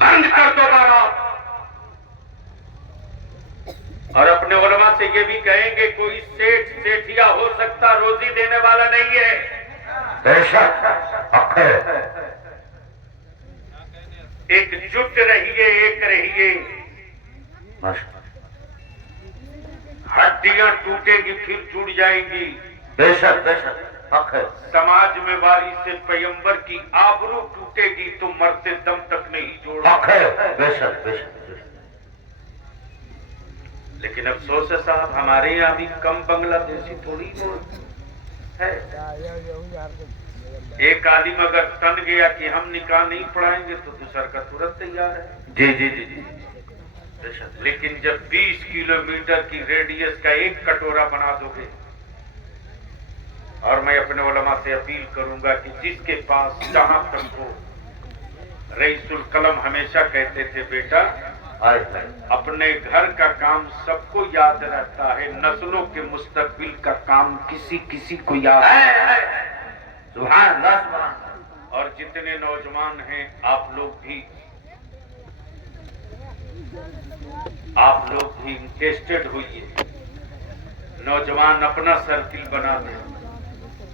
बंद कर दो मारा। और अपने उलमा से ये भी कहेंगे, कोई सेठ सेठिया हो सकता, रोजी देने वाला नहीं है। एकजुट रहिए, एक रहिए। हड्डियां टूटेंगी फिर जुड़ जाएंगी। बेशक बेशक हक है। समाज में वारी से पैगंबर की आबरू टूटेगी तो मरते दम तक नहीं जोड़। हक है। बेशक बेशक। लेकिन अफसोस है साहब, हमारे यहाँ भी कम बांग्लादेशी थोड़ी है। एक आलिम अगर तन गया कि हम निकाह नहीं पढ़ाएंगे तो दूसरा का तुरंत तैयार है। जी जी जी जी। लेकिन जब 20 किलोमीटर की रेडियस का एक कटोरा बना दोगे, और मैं अपने उलमा से अपील करूंगा कि जिसके पास जहां तक हो, रईसुल कलम हमेशा कहते थे, बेटा अपने घर का काम सबको याद रहता है, नस्लों के मुस्तकबिल का काम किसी किसी को याद है। सुभान अल्लाह सुभान अल्लाह। और जितने नौजवान हैं, आप लोग भी इंटरेस्टेड होइए। नौजवान अपना सर्किल बना दे,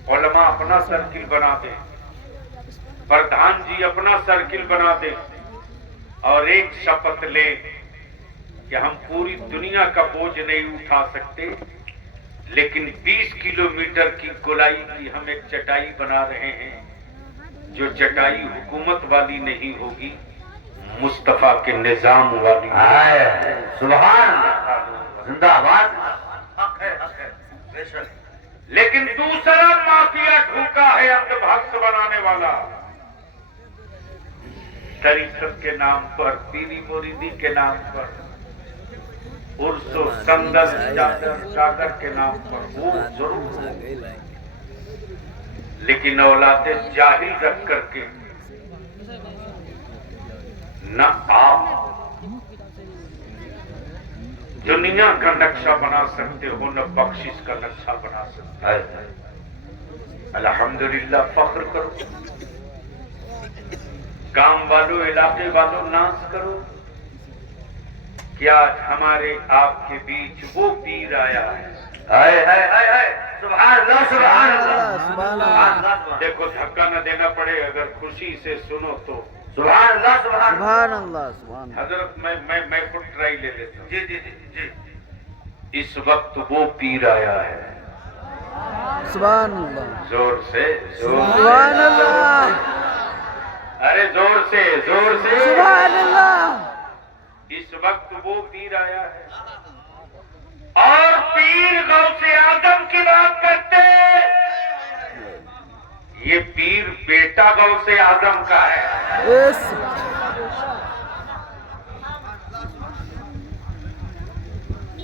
उलमा अपना सर्किल बना दे, प्रधान जी अपना सर्किल बना दे और एक शपथ ले कि हम पूरी दुनिया का बोझ नहीं उठा सकते, लेकिन 20 किलोमीटर की गोलाई की हम एक चटाई बना रहे हैं, जो चटाई हुकूमत वाली नहीं होगी, मुस्तफा के निजाम वाली। सुभान जिंदाबाद। लेकिन दूसरा माफिया ढूंढा है अंधभक्त बनाने वाला, तरीकत के नाम पर, पीरी मुरीदी के नाम पर, उर्सो संदल चादर के नाम पर, वो जरूर, लेकिन औलादे जाहिल रख करके न आप दुनिया का नक्शा बना सकते हो, न बख्शिश का नक्शा बना सकते हो। अल्हम्दुलिल्लाह फख्र करो, गांव वालों, इलाके वालों नाज करो कि आज हमारे आपके बीच वो पीर आया है। सुभान अल्लाह, सुभान अल्लाह, सुभान अल्लाह। देखो धक्का न देना पड़े, अगर खुशी से सुनो तो सुभान अल्लाह, सुभान सुभान अल्लाह, सुभान अल्लाह। हजरत मैं खुद ट्राई ले लेता हूँ। जी जी जी जी। इस वक्त वो पीर आया है, सुभान अल्लाह, जोर से, जोर सुभान से, अल्लाह, अरे जोर से, जोर से। सुभान अल्लाह। इस वक्त वो पीर आया है, और पीर गौसे आजम की बात करते, ये पीर बेटा गौसे आजम का है। यस,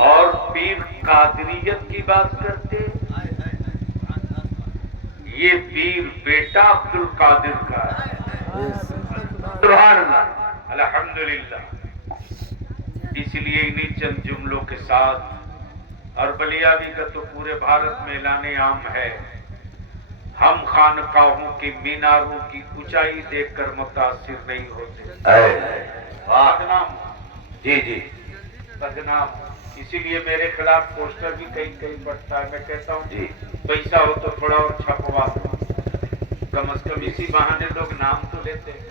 और पीर कादरियत की बात करते, ये पीर बेटा अब्दुल कादिर का है। यस। सुभान अल्लाह, अल्हम्दुलिल्लाह। इसलिए इन्हीं चंद जुमलों के साथ, और बलियाबी का तो पूरे भारत में ऐलान आम है, हम खानकाहों के मीनारों की ऊंचाई देखकर मुतासिर नहीं होते। बदनाम, जी जी। बदनाम। इसीलिए मेरे खिलाफ पोस्टर भी कहीं बढ़ता है। मैं कहता हूँ जी। पैसा हो तो थोड़ा और छपवा दो, कम से कम इसी बहाने लोग नाम तो लेते हैं।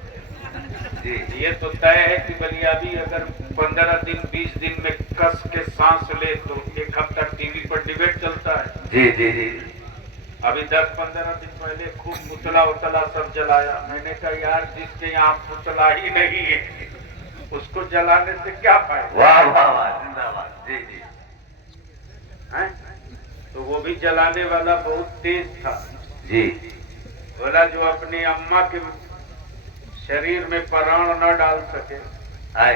जी। ये तो तय है कि बलियाबी अगर 15 दिन 20 दिन में कस के सांस ले तो एक हफ्ता टीवी पर डिबेट चलता है। जी जी जी। अभी 10-15 दिन पहले खूब पुतला उतला सब जलाया। मैंने कहा यार, जिसके यहाँ पुतला ही नहीं है उसको जलाने से क्या फायदा। वाह वाह वाह, जिंदाबाद। जी जी। हैं? तो वो भी जलाने वाला बहुत तेज था। जी। बोला जो अपनी अम्मा के शरीर में प्राण न डाल सके, आए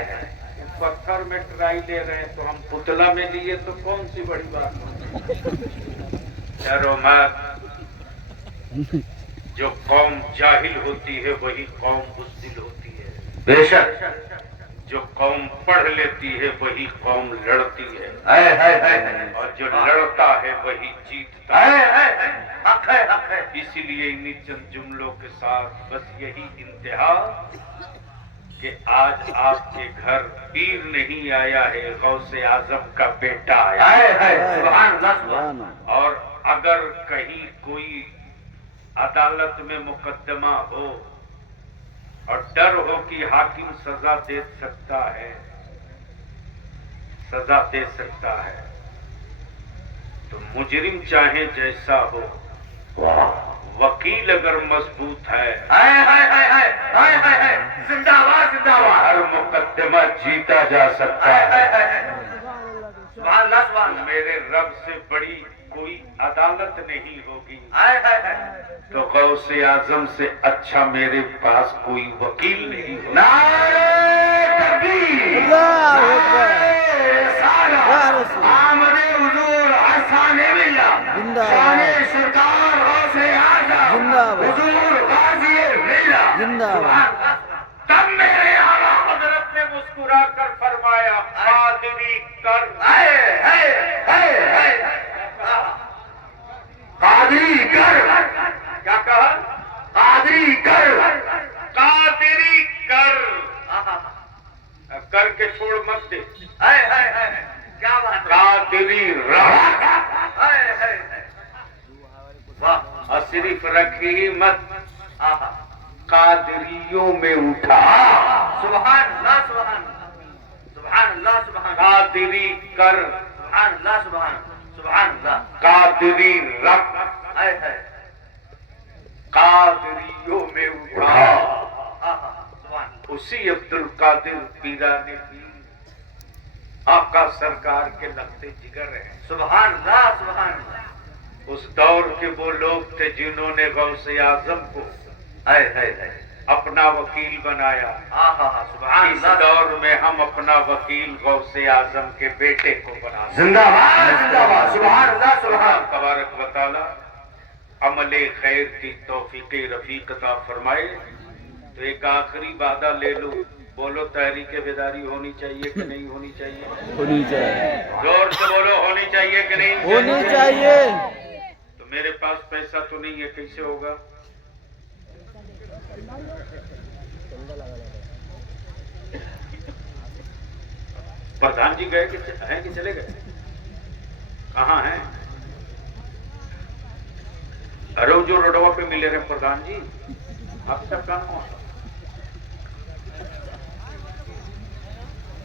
पत्थर में ट्राई ले रहे हैं, तो हम पुतला में लिए तो कौन सी बड़ी बात है। डरो मत, जो कौम जाहिल होती है वही कौम बुज़दिल होती है। बेशक। जो कौम पढ़ लेती है वही कौम लड़ती है, और जो लड़ता है वही जीतता है। हक है, हक है। इसीलिए इन्हीं चंद जुमलों के साथ बस यही इंतहा कि आज आपके घर पीर नहीं आया है, गौसे आजम का बेटा आया है। सुभान अल्लाह, सुभान। और अगर कहीं कोई अदालत में मुकदमा हो और डर हो कि हाकिम सजा दे सकता है, सजा दे सकता है, तो मुजरिम चाहे जैसा हो, वकील अगर मजबूत है, जिंदाबाद जिंदाबाद, हर मुकदमा जीता जा सकता है। सुभान अल्लाह, सुभान। मेरे रब से बड़ी कोई अदालत नहीं होगी, तो गौसे आजम से अच्छा मेरे पास कोई वकील नहीं होगा। अल्लाह अकबर। या रसूल। आमदे हुजूर आसाने मिल्ला, जिंदाबाद। शाने सरकार गौसे आजम, जिंदाबाद। हुजूर गाज़ी मिल्ला, जिंदाबाद। तब मेरे आला हजरत ने मुस्कुरा कर फरमाया, कादरी कर। कादरी कर। क्या कहा? कादरी कर। कादरी कर। करके छोड़ मत दे, क्या बात है? कादरी रह। सिर्फ रखी मत, आहा कादरियों में उठा। सुभान अल्लाह सुभान सुभान अल्लाह सुभान कादरी कर, सुभान अल्लाह सुभान अल्लाह कादरी रख, हाय हाय कादरियों में उठा। आहा सुभान उसी अब्दुल कादिर पीरानी की आका सरकार के लगते जिगर है। सुभान अल्लाह उस दौर के वो लोग थे जिन्होंने गौसे आजम को हाय हाय हाय अपना वकील बनाया। आहा सुभान इस अल्लाह दौर में हम अपना वकील गौसे आजम के बेटे को बना। जिंदाबाद सुभान अल्लाह सुभान तबारक व तआला अमले खैर की तौफीक रफीक अता फरमाए। तो एक आखिरी वादा ले लो, बोलो तहरीक बेदारी होनी चाहिए कि नहीं होनी चाहिए? होनी चाहिए, जोर से बोलो, होनी चाहिए कि नहीं होनी चाहिए। तो मेरे पास पैसा तो नहीं है, कैसे होगा? प्रधान जी गए कि हैं कि चले गए? कहाँ हैं? अरे वो जो रोडवा पे मिले रहे प्रधान जी, आप सब काम कौन सा?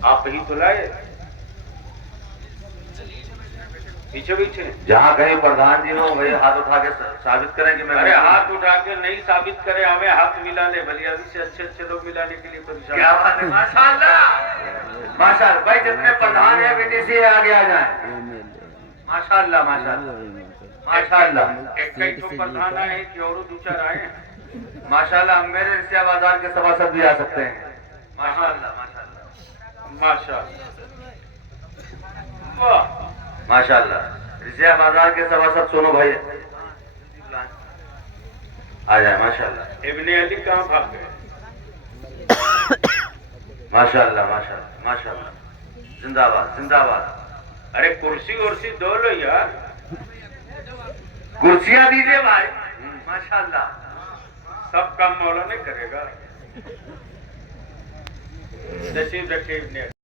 आप ही तो लाए पीछे पीछे। जहाँ कहीं प्रधान जी हो वही हाथ उठा के साबित करें कि मैं अरे हाथ उठा के नहीं साबित करे, हमें हाथ मिला ले। बलियावी से अच्छे अच्छे लोग मिलाने के लिए परेशान। क्या बात है, माशाल्लाह माशाल्लाह। भाई जितने प्रधान है बीटीसी है आगे आ जाए। माशाल्लाह माशाल्लाह माशाल्लाह। एक कई तो प्रधान आए कि और दो चार आए हैं। माशाल्लाह मेरे रिश्ता बाजार के सभासद भी आ सकते हैं। माशाल्लाह माशाल्लाह माशाल्लाह, वाह माशाल्लाह। रिश्ता बाजार के सभासद सोनू भाई आ जाए। माशाल्लाह इब्ने अली कहाँ भाग गए? माशाल्लाह माशाल्लाह माशाल्लाह। जिंदाबाद जिंदाबाद। अरे कुर्सी उर्सी दो लो यार, कुर्सियां दीजिए भाई। माशाल्लाह सब काम मौला नहीं करेगा। नसीब रखे इब्ने